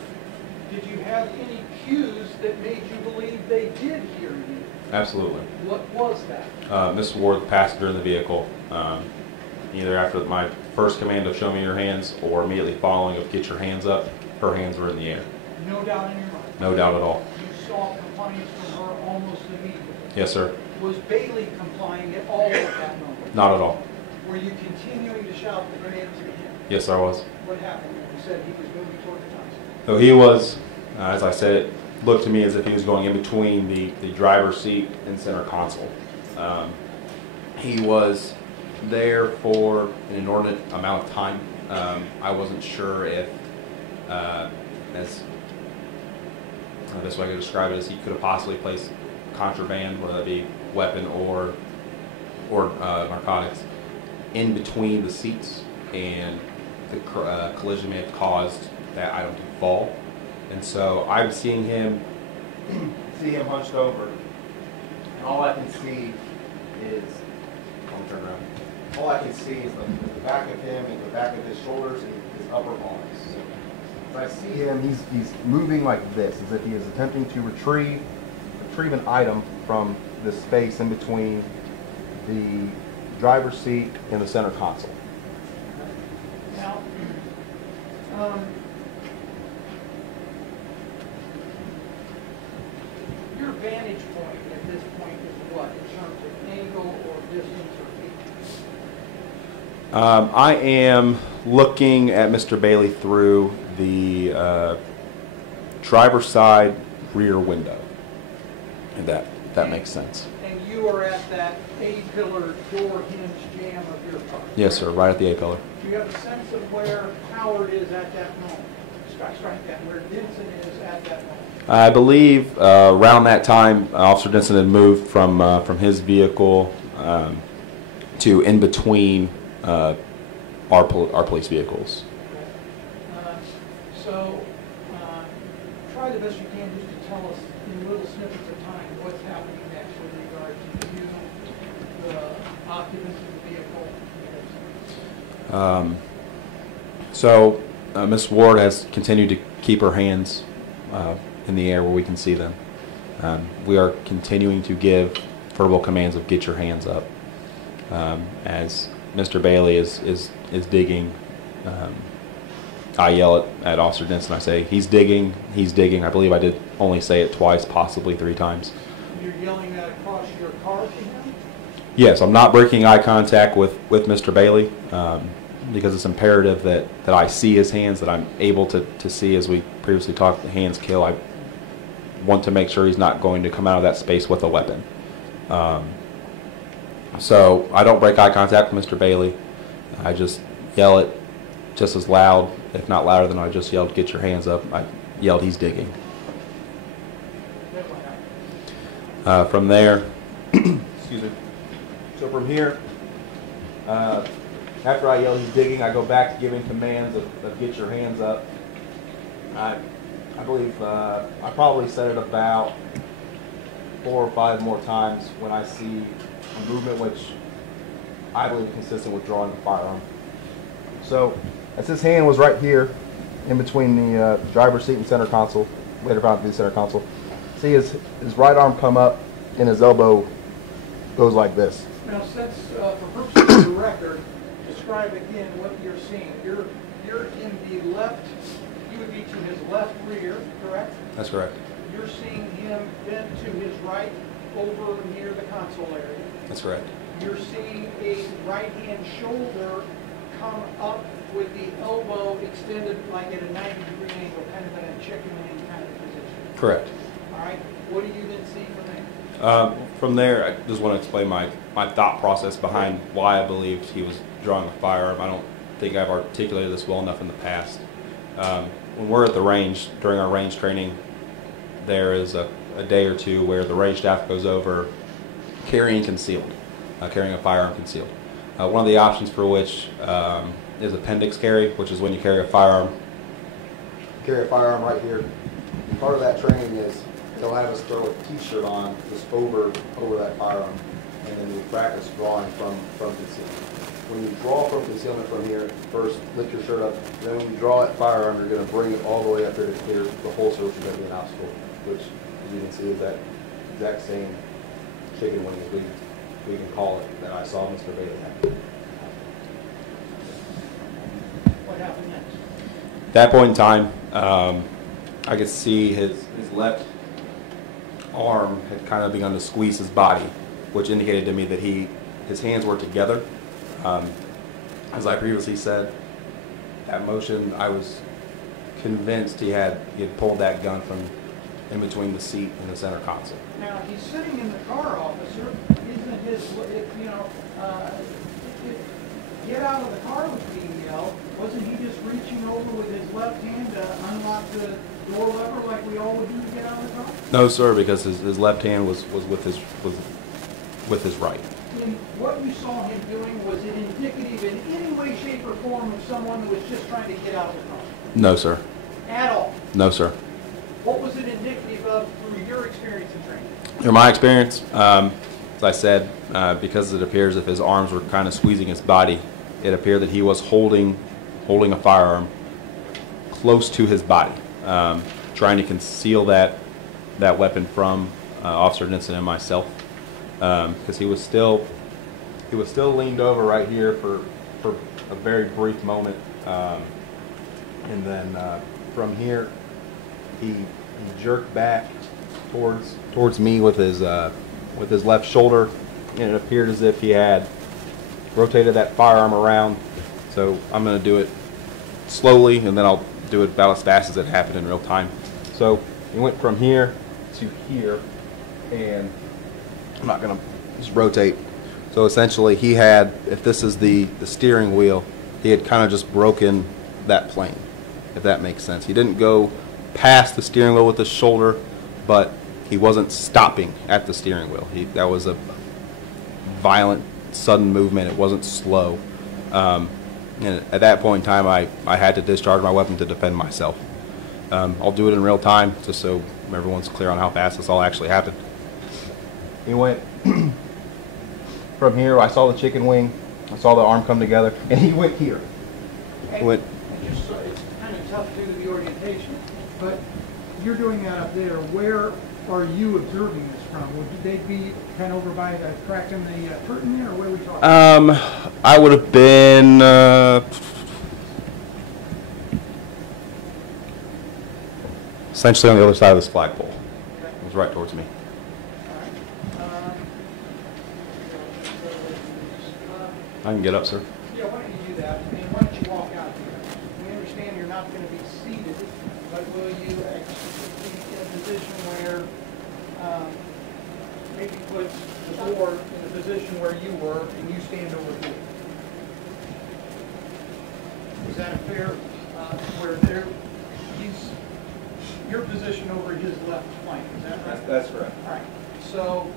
Did you have any cues that made you believe they did hear you? Absolutely. What was that? Miss Ward, the passenger in the vehicle, either after my first command of show me your hands or immediately following of get your hands up, her hands were in the air. No doubt in your mind? No doubt at all. You saw compliance from her almost immediately? Yes, sir. Was Bailey complying at all at that moment? Not at all. Were you continuing to shout the grenades at him? Yes, I was. What happened? You said he was moving toward the console. So he was, as I said, it looked to me as if he was going in between the driver's seat and center console. He was there for an inordinate amount of time. I wasn't sure if, as the best way I could describe it is he could have possibly placed contraband, whether that be weapon or narcotics, in between the seats, and the collision may have caused that item to fall. And so I'm seeing him hunched over, and all I can see is, I'll turn around. All I can see is the back of him and the back of his shoulders and his upper arms. As I see him, he's moving like this, as if he is attempting to retrieve an item from the space in between the driver's seat and the center console. Now, your vantage point at this point is what, in terms of angle or distance or feet? I am looking at Mr. Bailey through the driver's side rear window, if that makes sense. And you are at that A-pillar door hinge jam of your car? Yes, sir, right at the A-pillar. Do you have a sense of where Howard is at that moment? Strike that, where Dinnsen is at that moment? I believe around that time, Officer Dinnsen had moved from his vehicle to in between our police vehicles. So, try the best you can just to tell us in little snippets of time what's happening next with regard to you, the occupants of the vehicle. So Ms. Ward has continued to keep her hands in the air where we can see them. We are continuing to give verbal commands of get your hands up. As Mr. Bailey is digging, I yell at Officer Dinnsen. I say, he's digging, he's digging. I believe I did only say it twice, possibly 3 times. You're yelling that across your car to him? Yes, I'm not breaking eye contact with Mr. Bailey because it's imperative that I see his hands, that I'm able to see, as we previously talked, the hands kill. I want to make sure he's not going to come out of that space with a weapon. So I don't break eye contact with Mr. Bailey. I just yell it just as loud, if not louder than I just yelled, get your hands up. I yelled, he's digging. From there, excuse me. So from here, after I yell, he's digging, I go back to giving commands of get your hands up. I believe I probably said it about 4 or 5 more times when I see a movement which I believe is consistent with drawing the firearm. So as his hand was right here in between the driver's seat and center console, later found to be the center console, see his right arm come up and his elbow goes like this. Now, since for purposes of the record, describe again what you're seeing. You're in the left, you would be to his left rear, correct? That's correct. You're seeing him bent to his right over near the console area. That's correct. You're seeing a right-hand shoulder come up with the elbow extended like at a 90-degree angle, kind of in a chicken wing kind of position. Correct. All right. What do you then see from there? From there, I just want to explain my thought process behind why I believed he was drawing a firearm. I don't think I've articulated this well enough in the past. When we're at the range, during our range training, there is a day or two where the range staff goes over carrying concealed, carrying a firearm concealed. One of the options for which is appendix carry, which is when you carry a firearm. You carry a firearm right here. Part of that training is they'll have us throw a t-shirt on just over that firearm, and then we practice drawing from concealment. When you draw from concealment from here, first lift your shirt up, then when you draw that firearm, you're going to bring it all the way up here to clear the holster, which is going to be an obstacle, which, as you can see, is that exact same chicken wing, as we can call it, that I saw Mr. Bailey have. What happened next? At that point in time, I could see his left arm had kind of begun to squeeze his body, which indicated to me that his hands were together. As I previously said, that motion, I was convinced he had pulled that gun from in between the seat and the center console. Now, he's sitting in the car, officer. Isn't his, get out of the car was being yelled. Wasn't he just reaching over with his left hand to unlock the door lever like we all would do to get out of the car? No, sir, because his left hand was with his right. And what you saw him doing, was it indicative in any way, shape, or form of someone who was just trying to get out of the car? No, sir. At all? No, sir. What was it indicative of through your experience in training? In my experience, as I said, because it appears if his arms were kind of squeezing his body, it appeared that he was holding a firearm close to his body, trying to conceal that weapon from Officer Dinnsen and myself, because he was still leaned over right here for a very brief moment, and then from here he jerked back towards me with his left shoulder, and it appeared as if he had rotated that firearm around. So I'm going to do it slowly, and then I'll do it about as fast as it happened in real time. So he went from here to here, and I'm not going to just rotate. So essentially he had, if this is the steering wheel, he had kind of just broken that plane, if that makes sense. He didn't go past the steering wheel with his shoulder, but he wasn't stopping at the steering wheel. That was a violent sudden movement. It wasn't slow. And at that point in time, I had to discharge my weapon to defend myself. I'll do it in real time just so everyone's clear on how fast this all actually happened. He went from here. I saw the chicken wing. I saw the arm come together, and he went here. He went. It's kind of tough due to the orientation, but you're doing that up there. Where are you observing this from? Would they be kind of over by the crack in the curtain there, or where are we talking? I would have been essentially on the other side of this flagpole. It was right towards me. I can get up, sir. Yeah, why don't you do that? And why don't you walk out here? We understand you're not going to be seated, but will you actually be in a position where maybe put the board in the position where you were and you stand over here? Is that a fair, where he's your position over his left flank, is that right? That's correct. All right, so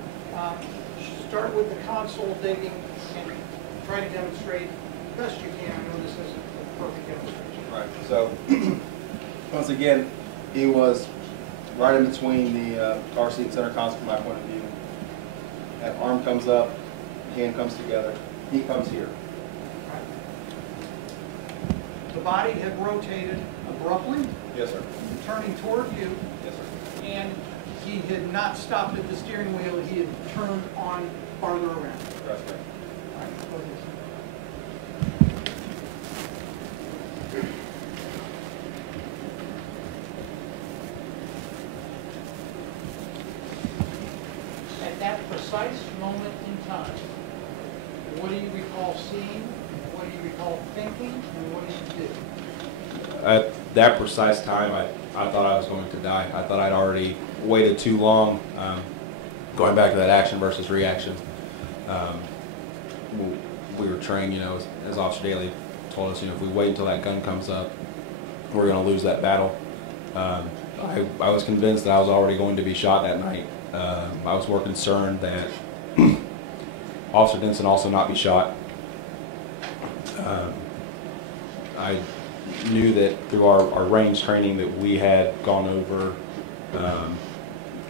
start with the console digging and try to demonstrate best you can. I know this isn't a perfect demonstration. Right. So once again, he was right in between the car seat and center console from my point of view. That arm comes up, hand comes together. He comes here. Right. The body had rotated abruptly, Yes, sir. turning toward you, Yes, sir. and he had not stopped at the steering wheel. He had turned on farther around. That's right. All right, go ahead. At that precise moment in time, what do you recall seeing? What do you recall thinking? And what did you do? At that precise time, I thought I was going to die. I thought I'd already waited too long. Going back to that action versus reaction, we were trained, as Officer Daly told us, if we wait until that gun comes up, we're going to lose that battle. I was convinced that I was already going to be shot that night. I was more concerned that Officer Dinnsen also not be shot. I knew that through our range training that we had gone over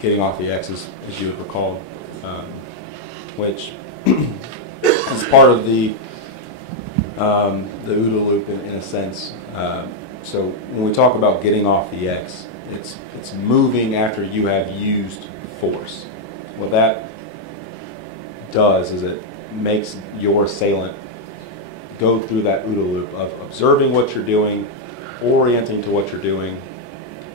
getting off the X's, as you would recall, which is part of the OODA loop in a sense. So when we talk about getting off the X, it's moving after you have used force. What that does is it makes your assailant go through that OODA loop of observing what you're doing, orienting to what you're doing,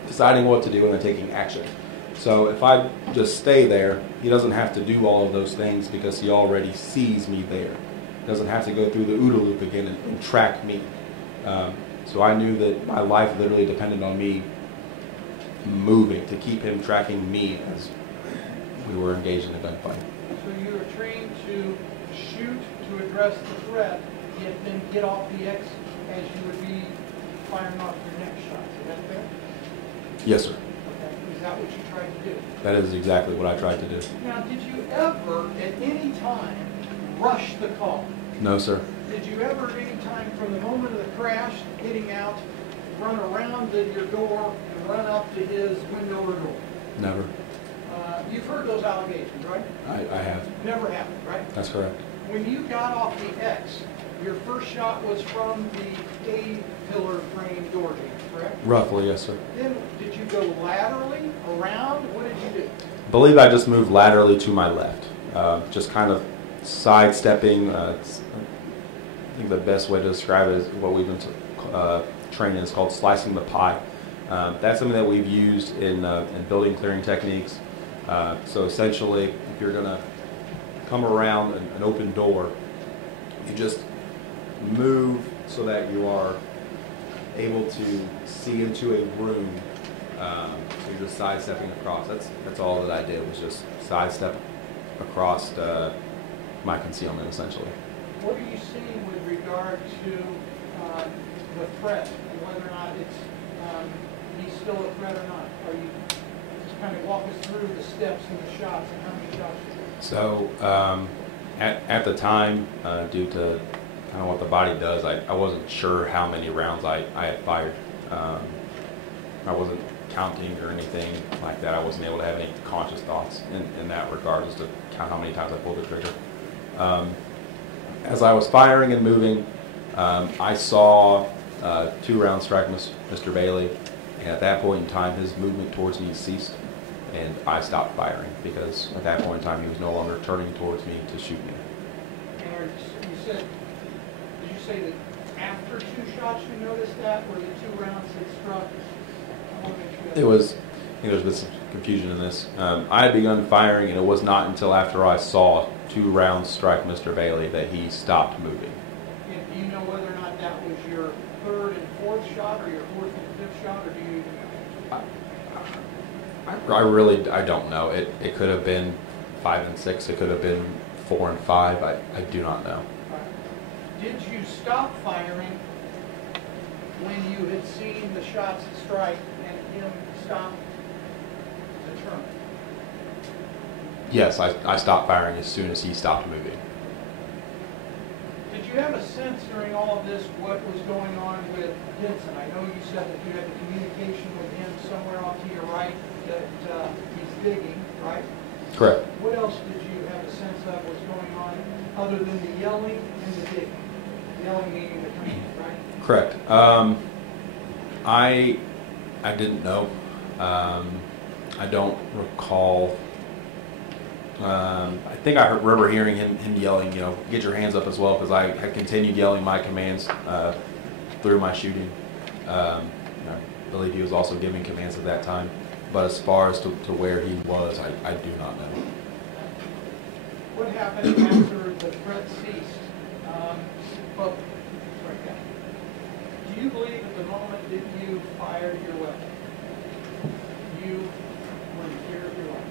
deciding what to do, and then taking action. So if I just stay there, he doesn't have to do all of those things because he already sees me there. He doesn't have to go through the OODA loop again and track me. So I knew that my life literally depended on me moving to keep him tracking me as we were engaged in a gunfight. So you were trained to shoot to address the threat, yet then get off the X as you would be firing off your next shot. Is that fair? Yes, sir. Okay. Is that what you tried to do? That is exactly what I tried to do. Now, did you ever, at any time, rush the call? No, sir. Did you ever, at any time, from the moment of the crash, getting out, run around to your door and run up to his window or door? Never. You've heard those allegations, right? I have. Never happened, right? That's correct. When you got off the X, your first shot was from the A-pillar frame door jam, correct? Roughly, yes, sir. Then did you go laterally, around? What did you do? I believe I just moved laterally to my left, just kind of sidestepping. I think the best way to describe it is what we've been training is called slicing the pie. That's something that we've used in building clearing techniques. So essentially, if you're going to come around an open door, you just move so that you are able to see into a room. So you're just sidestepping across. That's all that I did, was just sidestep across my concealment, essentially. What are you seeing with regard to the threat and whether or not it's he's still a threat or not? Are you just kind of walk us through the steps and the shots and how many shots you took? So At the time, due to kind of what the body does, I wasn't sure how many rounds I had fired. I wasn't counting or anything like that. I wasn't able to have any conscious thoughts in that regard as to count how many times I pulled the trigger. As I was firing and moving, I saw 2 rounds strike Mr. Bailey, and at that point in time, his movement towards me ceased, and I stopped firing because at that point in time, he was no longer turning towards me to shoot me. And you said, did you say that after 2 shots you noticed that, or the 2 rounds had struck? I want to make sure that It was, I think there's been some confusion in this. I had begun firing, and it was not until after I saw 2 rounds strike Mr. Bailey that he stopped moving. And do you know whether or not that was your 3rd and 4th shot, or your 4th and 5th shot, or do you even know? I don't know. It could have been 5 and 6. It could have been 4 and 5. I do not know. Did you stop firing when you had seen the shots strike and him stop the turn? Yes, I stopped firing as soon as he stopped moving. Did you have a sense during all of this what was going on with Dinnsen? I know you said that you had the communication with him somewhere off to your right, that he's digging, right? Correct. What else did you have a sense of was going on other than the yelling and the digging? Yelling meaning the command, right? Correct. I didn't know. I don't recall. I think I remember hearing him yelling, get your hands up as well, because I had continued yelling my commands through my shooting. I believe he was also giving commands at that time. But as far as to where he was, I do not know. What happened after the threat ceased? Do you believe at the moment that you fired your weapon, you were in fear of your life?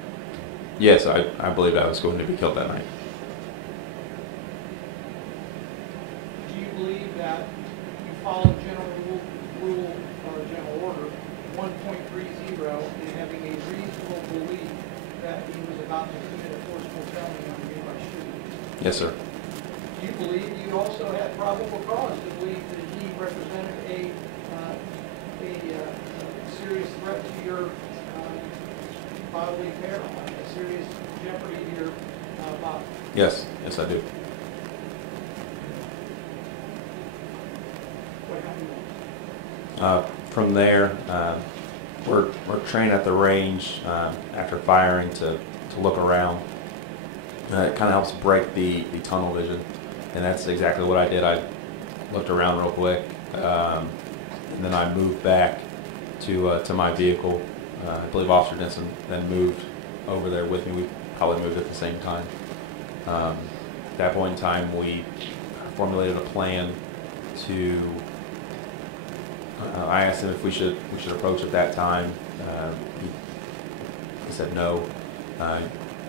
Yes, I believed I was going to be killed that night. Do you believe that you followed general rule or general order 1.30 in having a reasonable belief that he was about to commit a forcible felony on you by shooting? Yes, sir. Do you believe you also had probable cause to believe that he represented a serious threat to your bodily peril, a serious jeopardy to your body? Yes, I do. What happened next? From there, we're trained at the range after firing to look around. It kind of helps break the tunnel vision, and that's exactly what I did. I looked around real quick, and then I moved back to my vehicle. I believe Officer Dinnsen then moved over there with me. We probably moved at the same time. At that point in time, we formulated a plan to. I asked him if we should approach at that time. He said no.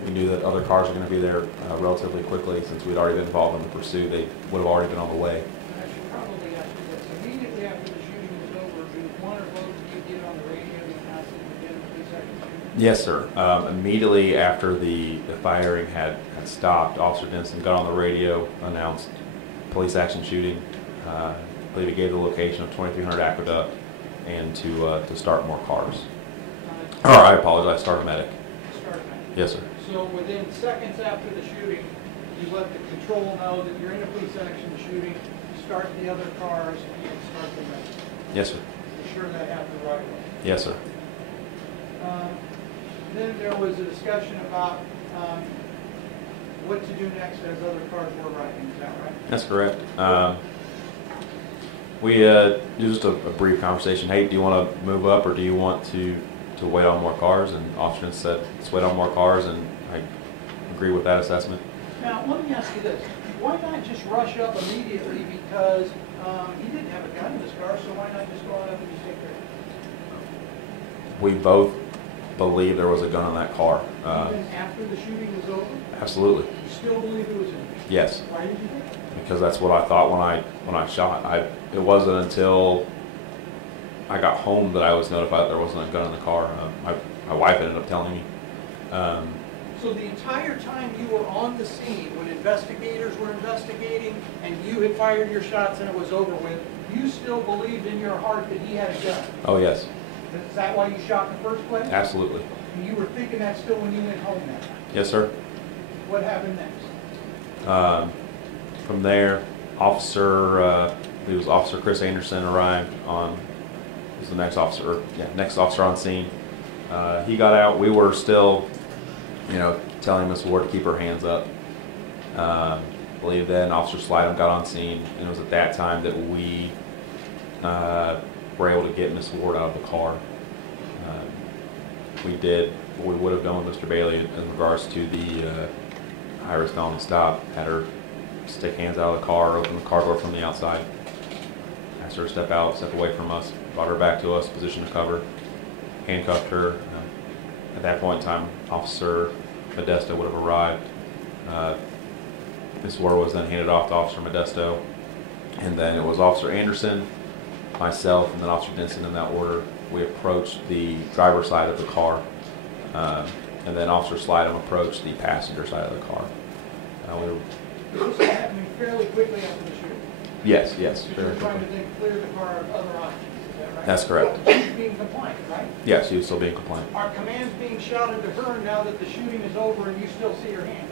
We knew that other cars were going to be there relatively quickly, since we'd already been involved in the pursuit. They would have already been on the way. I should probably ask you this. Immediately after the shooting was over, did one or both of you get on the radio to announce that you did a 2-second shooting? Yes, sir. Immediately after the firing had stopped, Officer Dinnsen got on the radio, announced police action shooting. I believe he gave the location of 2300 Aqueduct, and to start more cars. Or I apologize, start a medic. Start a medic. Yes, sir. So within seconds after the shooting, you let the control know that you're in a police action shooting, start the other cars, and start the medic. Yes, sir. Be sure that happened right away. Yes, sir. Then there was a discussion about what to do next as other cars were arriving. Is that right? That's correct. We just a brief conversation. Hey, do you want to move up, or do you want to wait on more cars? And Officer said, let's wait on more cars, and I agree with that assessment. Now, let me ask you this. Why not just rush up immediately, because he didn't have a gun in his car, so why not just go on up and just take care of it? We both believe there was a gun in that car. Even after the shooting was over? Absolutely. You still believe it was in there? Yes. Why did you think that? Because that's what I thought when I shot. It wasn't until I got home that I was notified that there wasn't a gun in the car. My wife ended up telling me. So the entire time you were on the scene, when investigators were investigating and you had fired your shots and it was over with, you still believed in your heart that he had a gun? Oh, yes. Is that why you shot in the first place? Absolutely. And you were thinking that still when you went home that night? Yes, sir. What happened next? From there, it was Officer Chris Anderson arrived on, was the next officer, next officer on scene. He got out. We were still, telling Miss Ward to keep her hands up. I believe then Officer Slidham got on scene, and it was at that time that we were able to get Miss Ward out of the car. We did what we would have done with Mr. Bailey in regards to the high-risk felony stop. Had her stick hands out of the car, open the car door from the outside, asked her to step out, step away from us, brought her back to us, position to cover, handcuffed her. At that point in time, Officer Modesto would have arrived. Ms. Ward was then handed off to Officer Modesto, and then it was Officer Anderson, myself, and then Officer Dinnsen in that order. We approached the driver's side of the car, and then Officer Slidham approached the passenger side of the car. This was happening fairly quickly after the shooting. Yes. You Very were trying to quickly. then clear the car of other options, is that right? That's correct. So she's being compliant, right? Yes, she was still being compliant. Are commands being shouted to her now that the shooting is over and you still see her hands?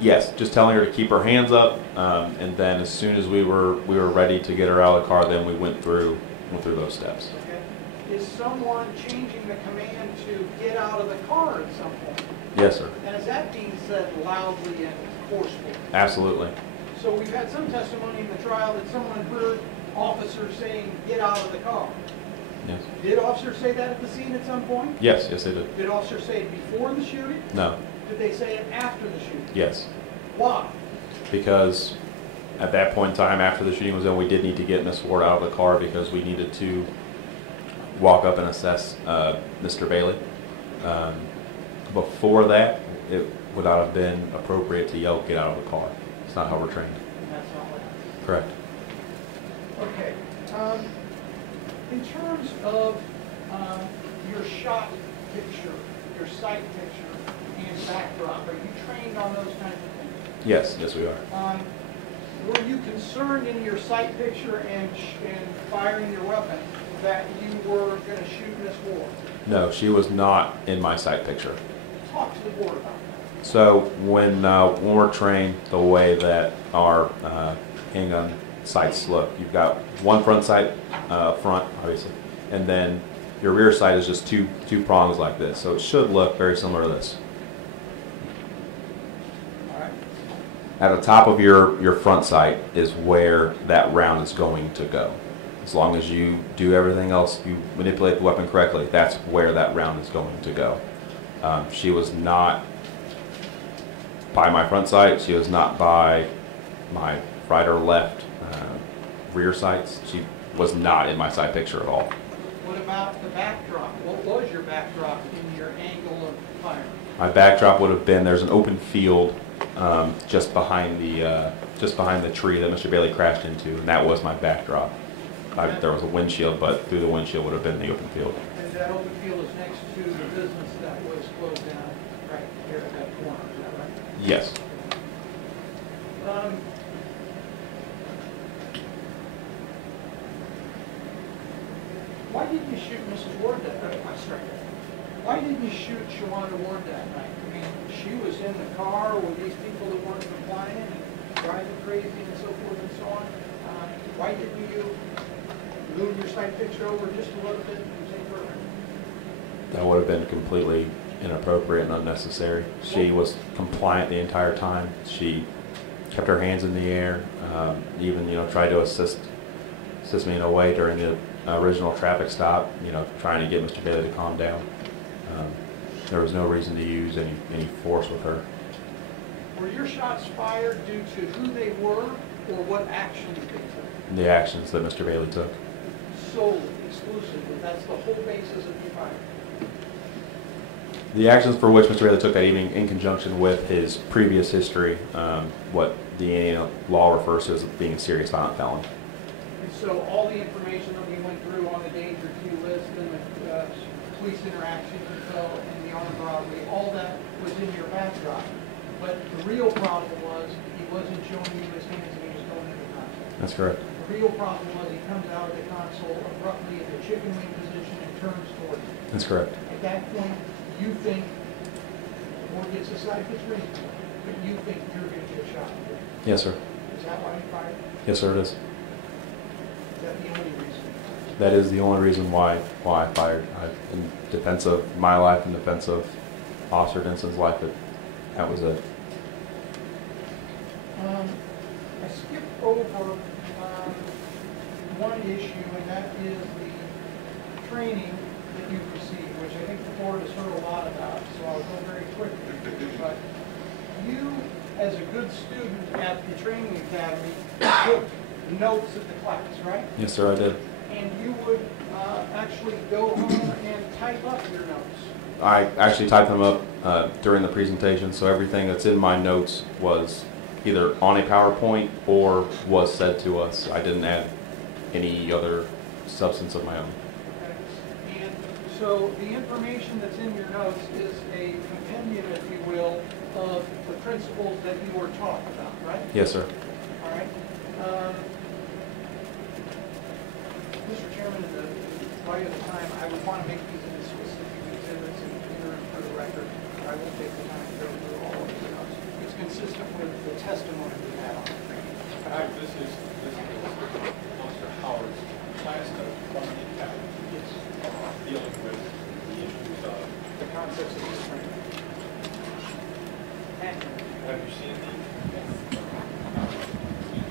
Yes, just telling her to keep her hands up, and then as soon as we were ready to get her out of the car, then we went through those steps. Okay. Is someone changing the command to get out of the car at some point? Yes, sir. And is that being said loudly and forcefully? Absolutely. So we've had some testimony in the trial that someone heard officers saying, "Get out of the car." Yes. Did officers say that at the scene at some point? Yes, they did. Did officers say it before the shooting? No. Did they say it after the shooting? Yes. Why? Because at that point in time, after the shooting was done, we did need to get Miss Ward out of the car because we needed to walk up and assess Mr. Bailey. Before that, it would not have been appropriate to yell, "Get out of the car." It's not how we're trained. And that's not what happened. Correct. Okay. In terms of your shot picture, your sight picture, and backdrop, are you trained on those kinds of things? Yes, we are. Were you concerned in your sight picture and firing your weapon that you were going to shoot Miss Ward? No, she was not in my sight picture. Talk to the board about that. So when we're trained the way that our handgun sights look, you've got one front sight front, obviously, and then your rear sight is just two prongs like this. So it should look very similar to this. All right. At the top of your front sight is where that round is going to go. As long as you do everything else, you manipulate the weapon correctly, that's where that round is going to go. She was not by my front sight. She was not by my right or left rear sights. She was not in my sight picture at all. What about the backdrop? What was your backdrop in your angle of fire? My backdrop would have been, there's an open field just behind the tree that Mr. Bailey crashed into, and that was my backdrop. There was a windshield, but through the windshield would have been the open field. And that open field is next to the business that was closed down right here at that corner, is that right? Yes. Why didn't you shoot Mrs. Ward that night? Why didn't you shoot Shawanda Ward that night? I mean, she was in the car with these people that weren't compliant and driving crazy and so forth and so on. Why didn't you move your sight picture over just a little bit and take her? That would have been completely inappropriate and unnecessary. She was compliant the entire time. She kept her hands in the air, even tried to assist me in a way during the original traffic stop, trying to get Mr. Bailey to calm down. There was no reason to use any force with her. Were your shots fired due to who they were or what actions they took? The actions that Mr. Bailey took. Solely, exclusively, that's the whole basis of your fire. The actions for which Mr. Bailey took that evening, in conjunction with his previous history, what the Indiana law refers to as being a serious violent felon. And so all the information that we went through on the danger queue list and the police interaction info and the armed robbery, all that was in your backdrop. But the real problem was he wasn't showing you his hands and he was going into contact. That's correct. The real problem was he comes out of the console abruptly in the chicken wing position and turns toward you. That's correct. At that point, you think, or gets decided it's reasonable, but you think you're going to get shot. Yes, sir. Is that why you fired? Yes, sir, it is. Is that the only reason? That is the only reason why I fired. In defense of my life, in defense of Officer Dinnsen's life, that was it. I skipped over one issue, and that is the training that you've received, which I think the board has heard a lot about, so I'll go very quickly. But you, as a good student at the training academy, took notes of the class, right? Yes, sir, I did. And you would actually go home and type up your notes. I actually typed them up during the presentation, so everything that's in my notes was either on a PowerPoint or was said to us. I didn't add any other substance of my own. Okay. And so the information that's in your notes is a compendium, if you will, of the principles that you were taught about, right? Yes, sir. All right. Mr. Chairman, in the light of the time, I would want to make these into specific exhibits and enter them for the record. I won't take the time to go through all of the notes. It's consistent with the testimony we had on the training. This is Officer Howard's class note from the academy. Yes. Dealing with the issues of, The concepts of this training. And have you seen these?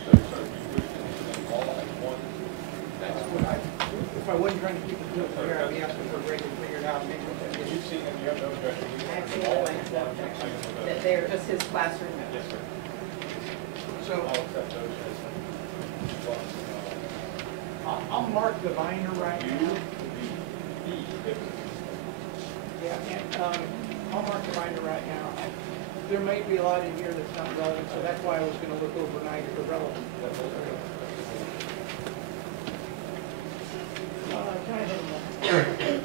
So you wish to see them all at one? that's what if I wasn't trying to keep it clear, I'd be asking for a break and figure it out. Maybe what that If is. you've seen them, you have no objection. You I want see them no all in objection. one item of That a- they're just his classroom Yes, notes. sir. So I'll accept those as well. I'll mark the binder right You now. would be the Yeah, and I'll mark the binder right now. There may be a lot in here that's not relevant, so that's why I was going to look overnight for relevant. Can I have a moment?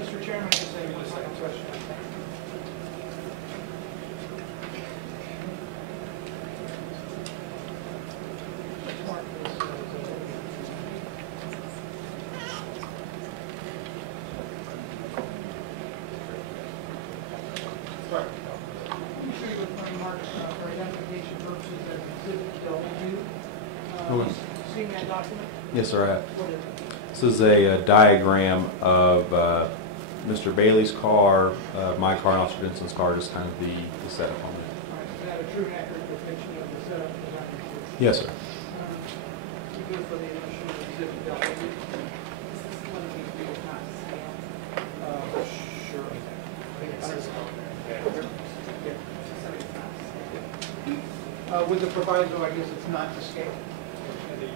Mr. Chairman, I just have one second question. Mark this as a- document? Yes, sir, I have. What is it? This is a diagram of Mr. Bailey's car, my car, and Officer Dinnsen's car, just kind of the setup on it. All right, is that a true and accurate depiction of the setup design? Yes, sir. You good for the initial exhibit dealt with? This is one of these deals not to scale. Sure. I think it's with the proviso, I guess it's not to scale. And the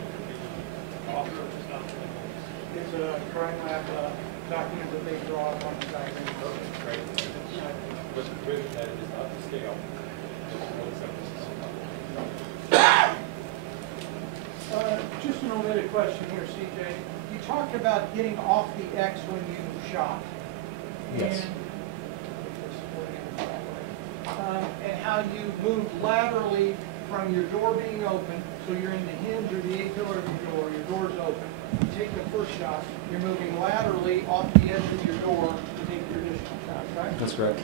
author is not the It's a crime lab document that they draw up on the diagram. Right. With the provision that it is not to scale. Just an omitted question here, CJ. You talked about getting off the X when you shot. Yes. And how you moved laterally from your door being open, so you're in the hinge or the A-pillar of your door's open. You take the first shot, you're moving laterally off the edge of your door to take your additional shot, right? That's correct.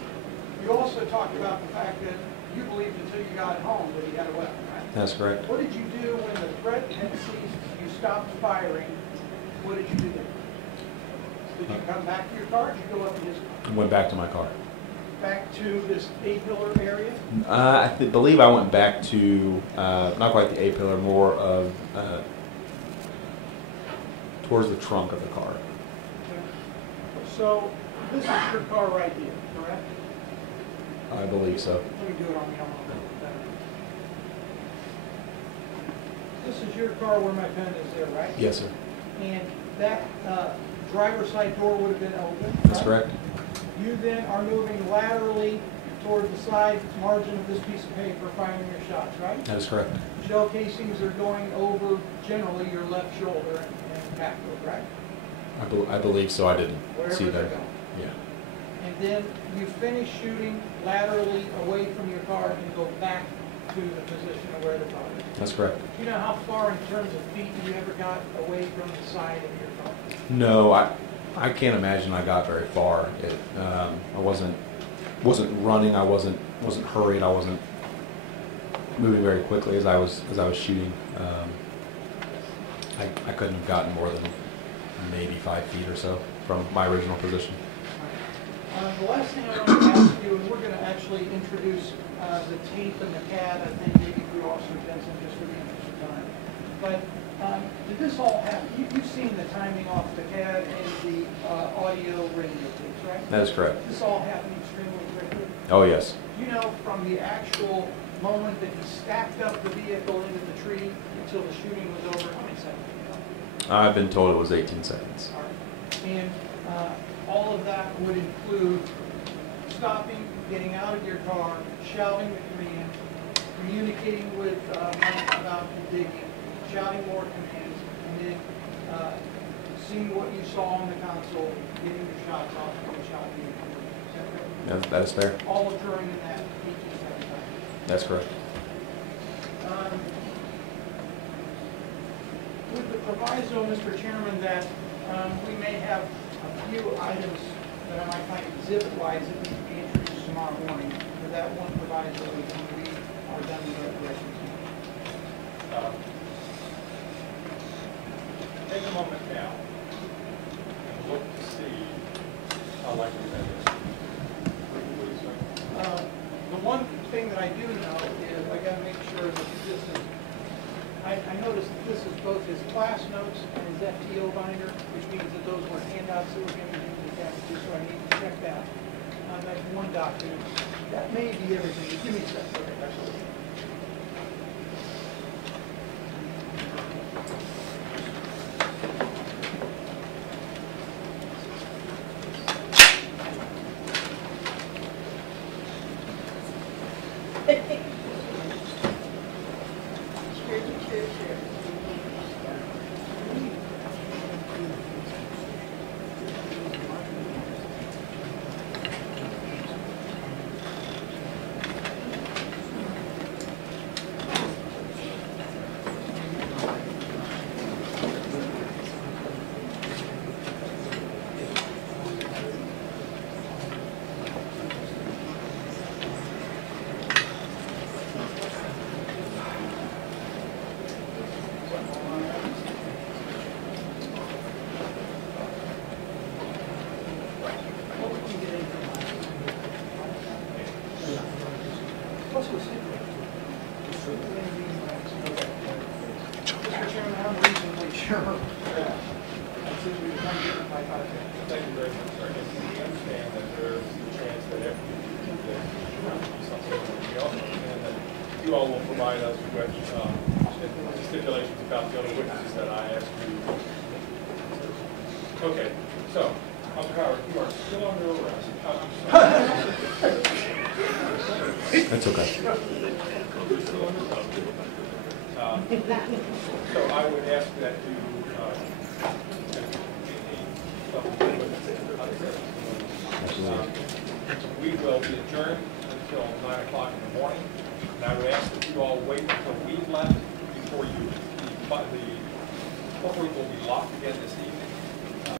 You also talked about the fact that you believed until you got home that he had a weapon, right? That's correct. What did you do when the threat had ceased, you stopped firing? What did you do then? Did you come back to your car, or did you go up to his car? Went back to my car. Back to this A-pillar area? I believe I went back to, not quite the A-pillar, more of towards the trunk of the car. Okay. So this is your car right here, correct? I believe so. Let me do it on the arm. This is your car where my pen is there, right? Yes, sir. And that driver's side door would have been open, That's right? correct. You then are moving laterally toward the side margin of this piece of paper, firing your shots, right? That is correct. Shell casings are going over generally your left shoulder and back door, right? I believe so. I didn't Wherever see they're that. going. Yeah. And then you finish shooting laterally away from your car and go back to the position of where the car is. That's correct. Do you know how far in terms of feet you ever got away from the side of your car? No, I can't imagine I got very far. I wasn't running. I wasn't hurried. I wasn't moving very quickly as I was shooting. I couldn't have gotten more than maybe 5 feet or so from my original position. The last thing I want to ask you, and we're going to actually introduce the tape and the CAD, I think maybe through Officer Dinnsen just for the interest of time. But did this all happen? You've seen the timing off the CAD and the audio radio tapes, right? That is correct. This all happened extremely quickly. Oh, yes. Do you know from the actual moment that he stacked up the vehicle into the tree until the shooting was over, how many seconds? I've been told it was 18 seconds. All right. And all of that would include stopping, getting out of your car, shouting the command, communicating with Mike about the digging, shouting more commands, and then seeing what you saw on the console, getting your shots off, and shouting the command. Is that correct? That is fair. All occurring in that 18-second time. That's correct. With the proviso, Mr. Chairman, that we may have a few items that I might find exhibit-wise that need to be introduced tomorrow morning. With that one proviso, when we are done with our questions. Take a moment now and look to see how likely that is. The one thing that I do know is I got to make sure that this is, I noticed that this is both his class notes and his FTO binder, which means that those were handouts that were given to him to the so I need to check that. That's one document. That may be everything. Give me a second. Okay, that's what it is. trying to get my thoughts in. Thank you very much, sir. And we understand that there's a chance that every something, we also understand that you all will provide us with stipulations about the other witnesses that I asked you. Okay, so, Officer Howard, you are still under arrest. That's okay. You're still under arrest. So I would ask that you we will be adjourned until 9 o'clock in the morning. And I would ask that you all wait until we left before you, the courtroom will be locked again this evening.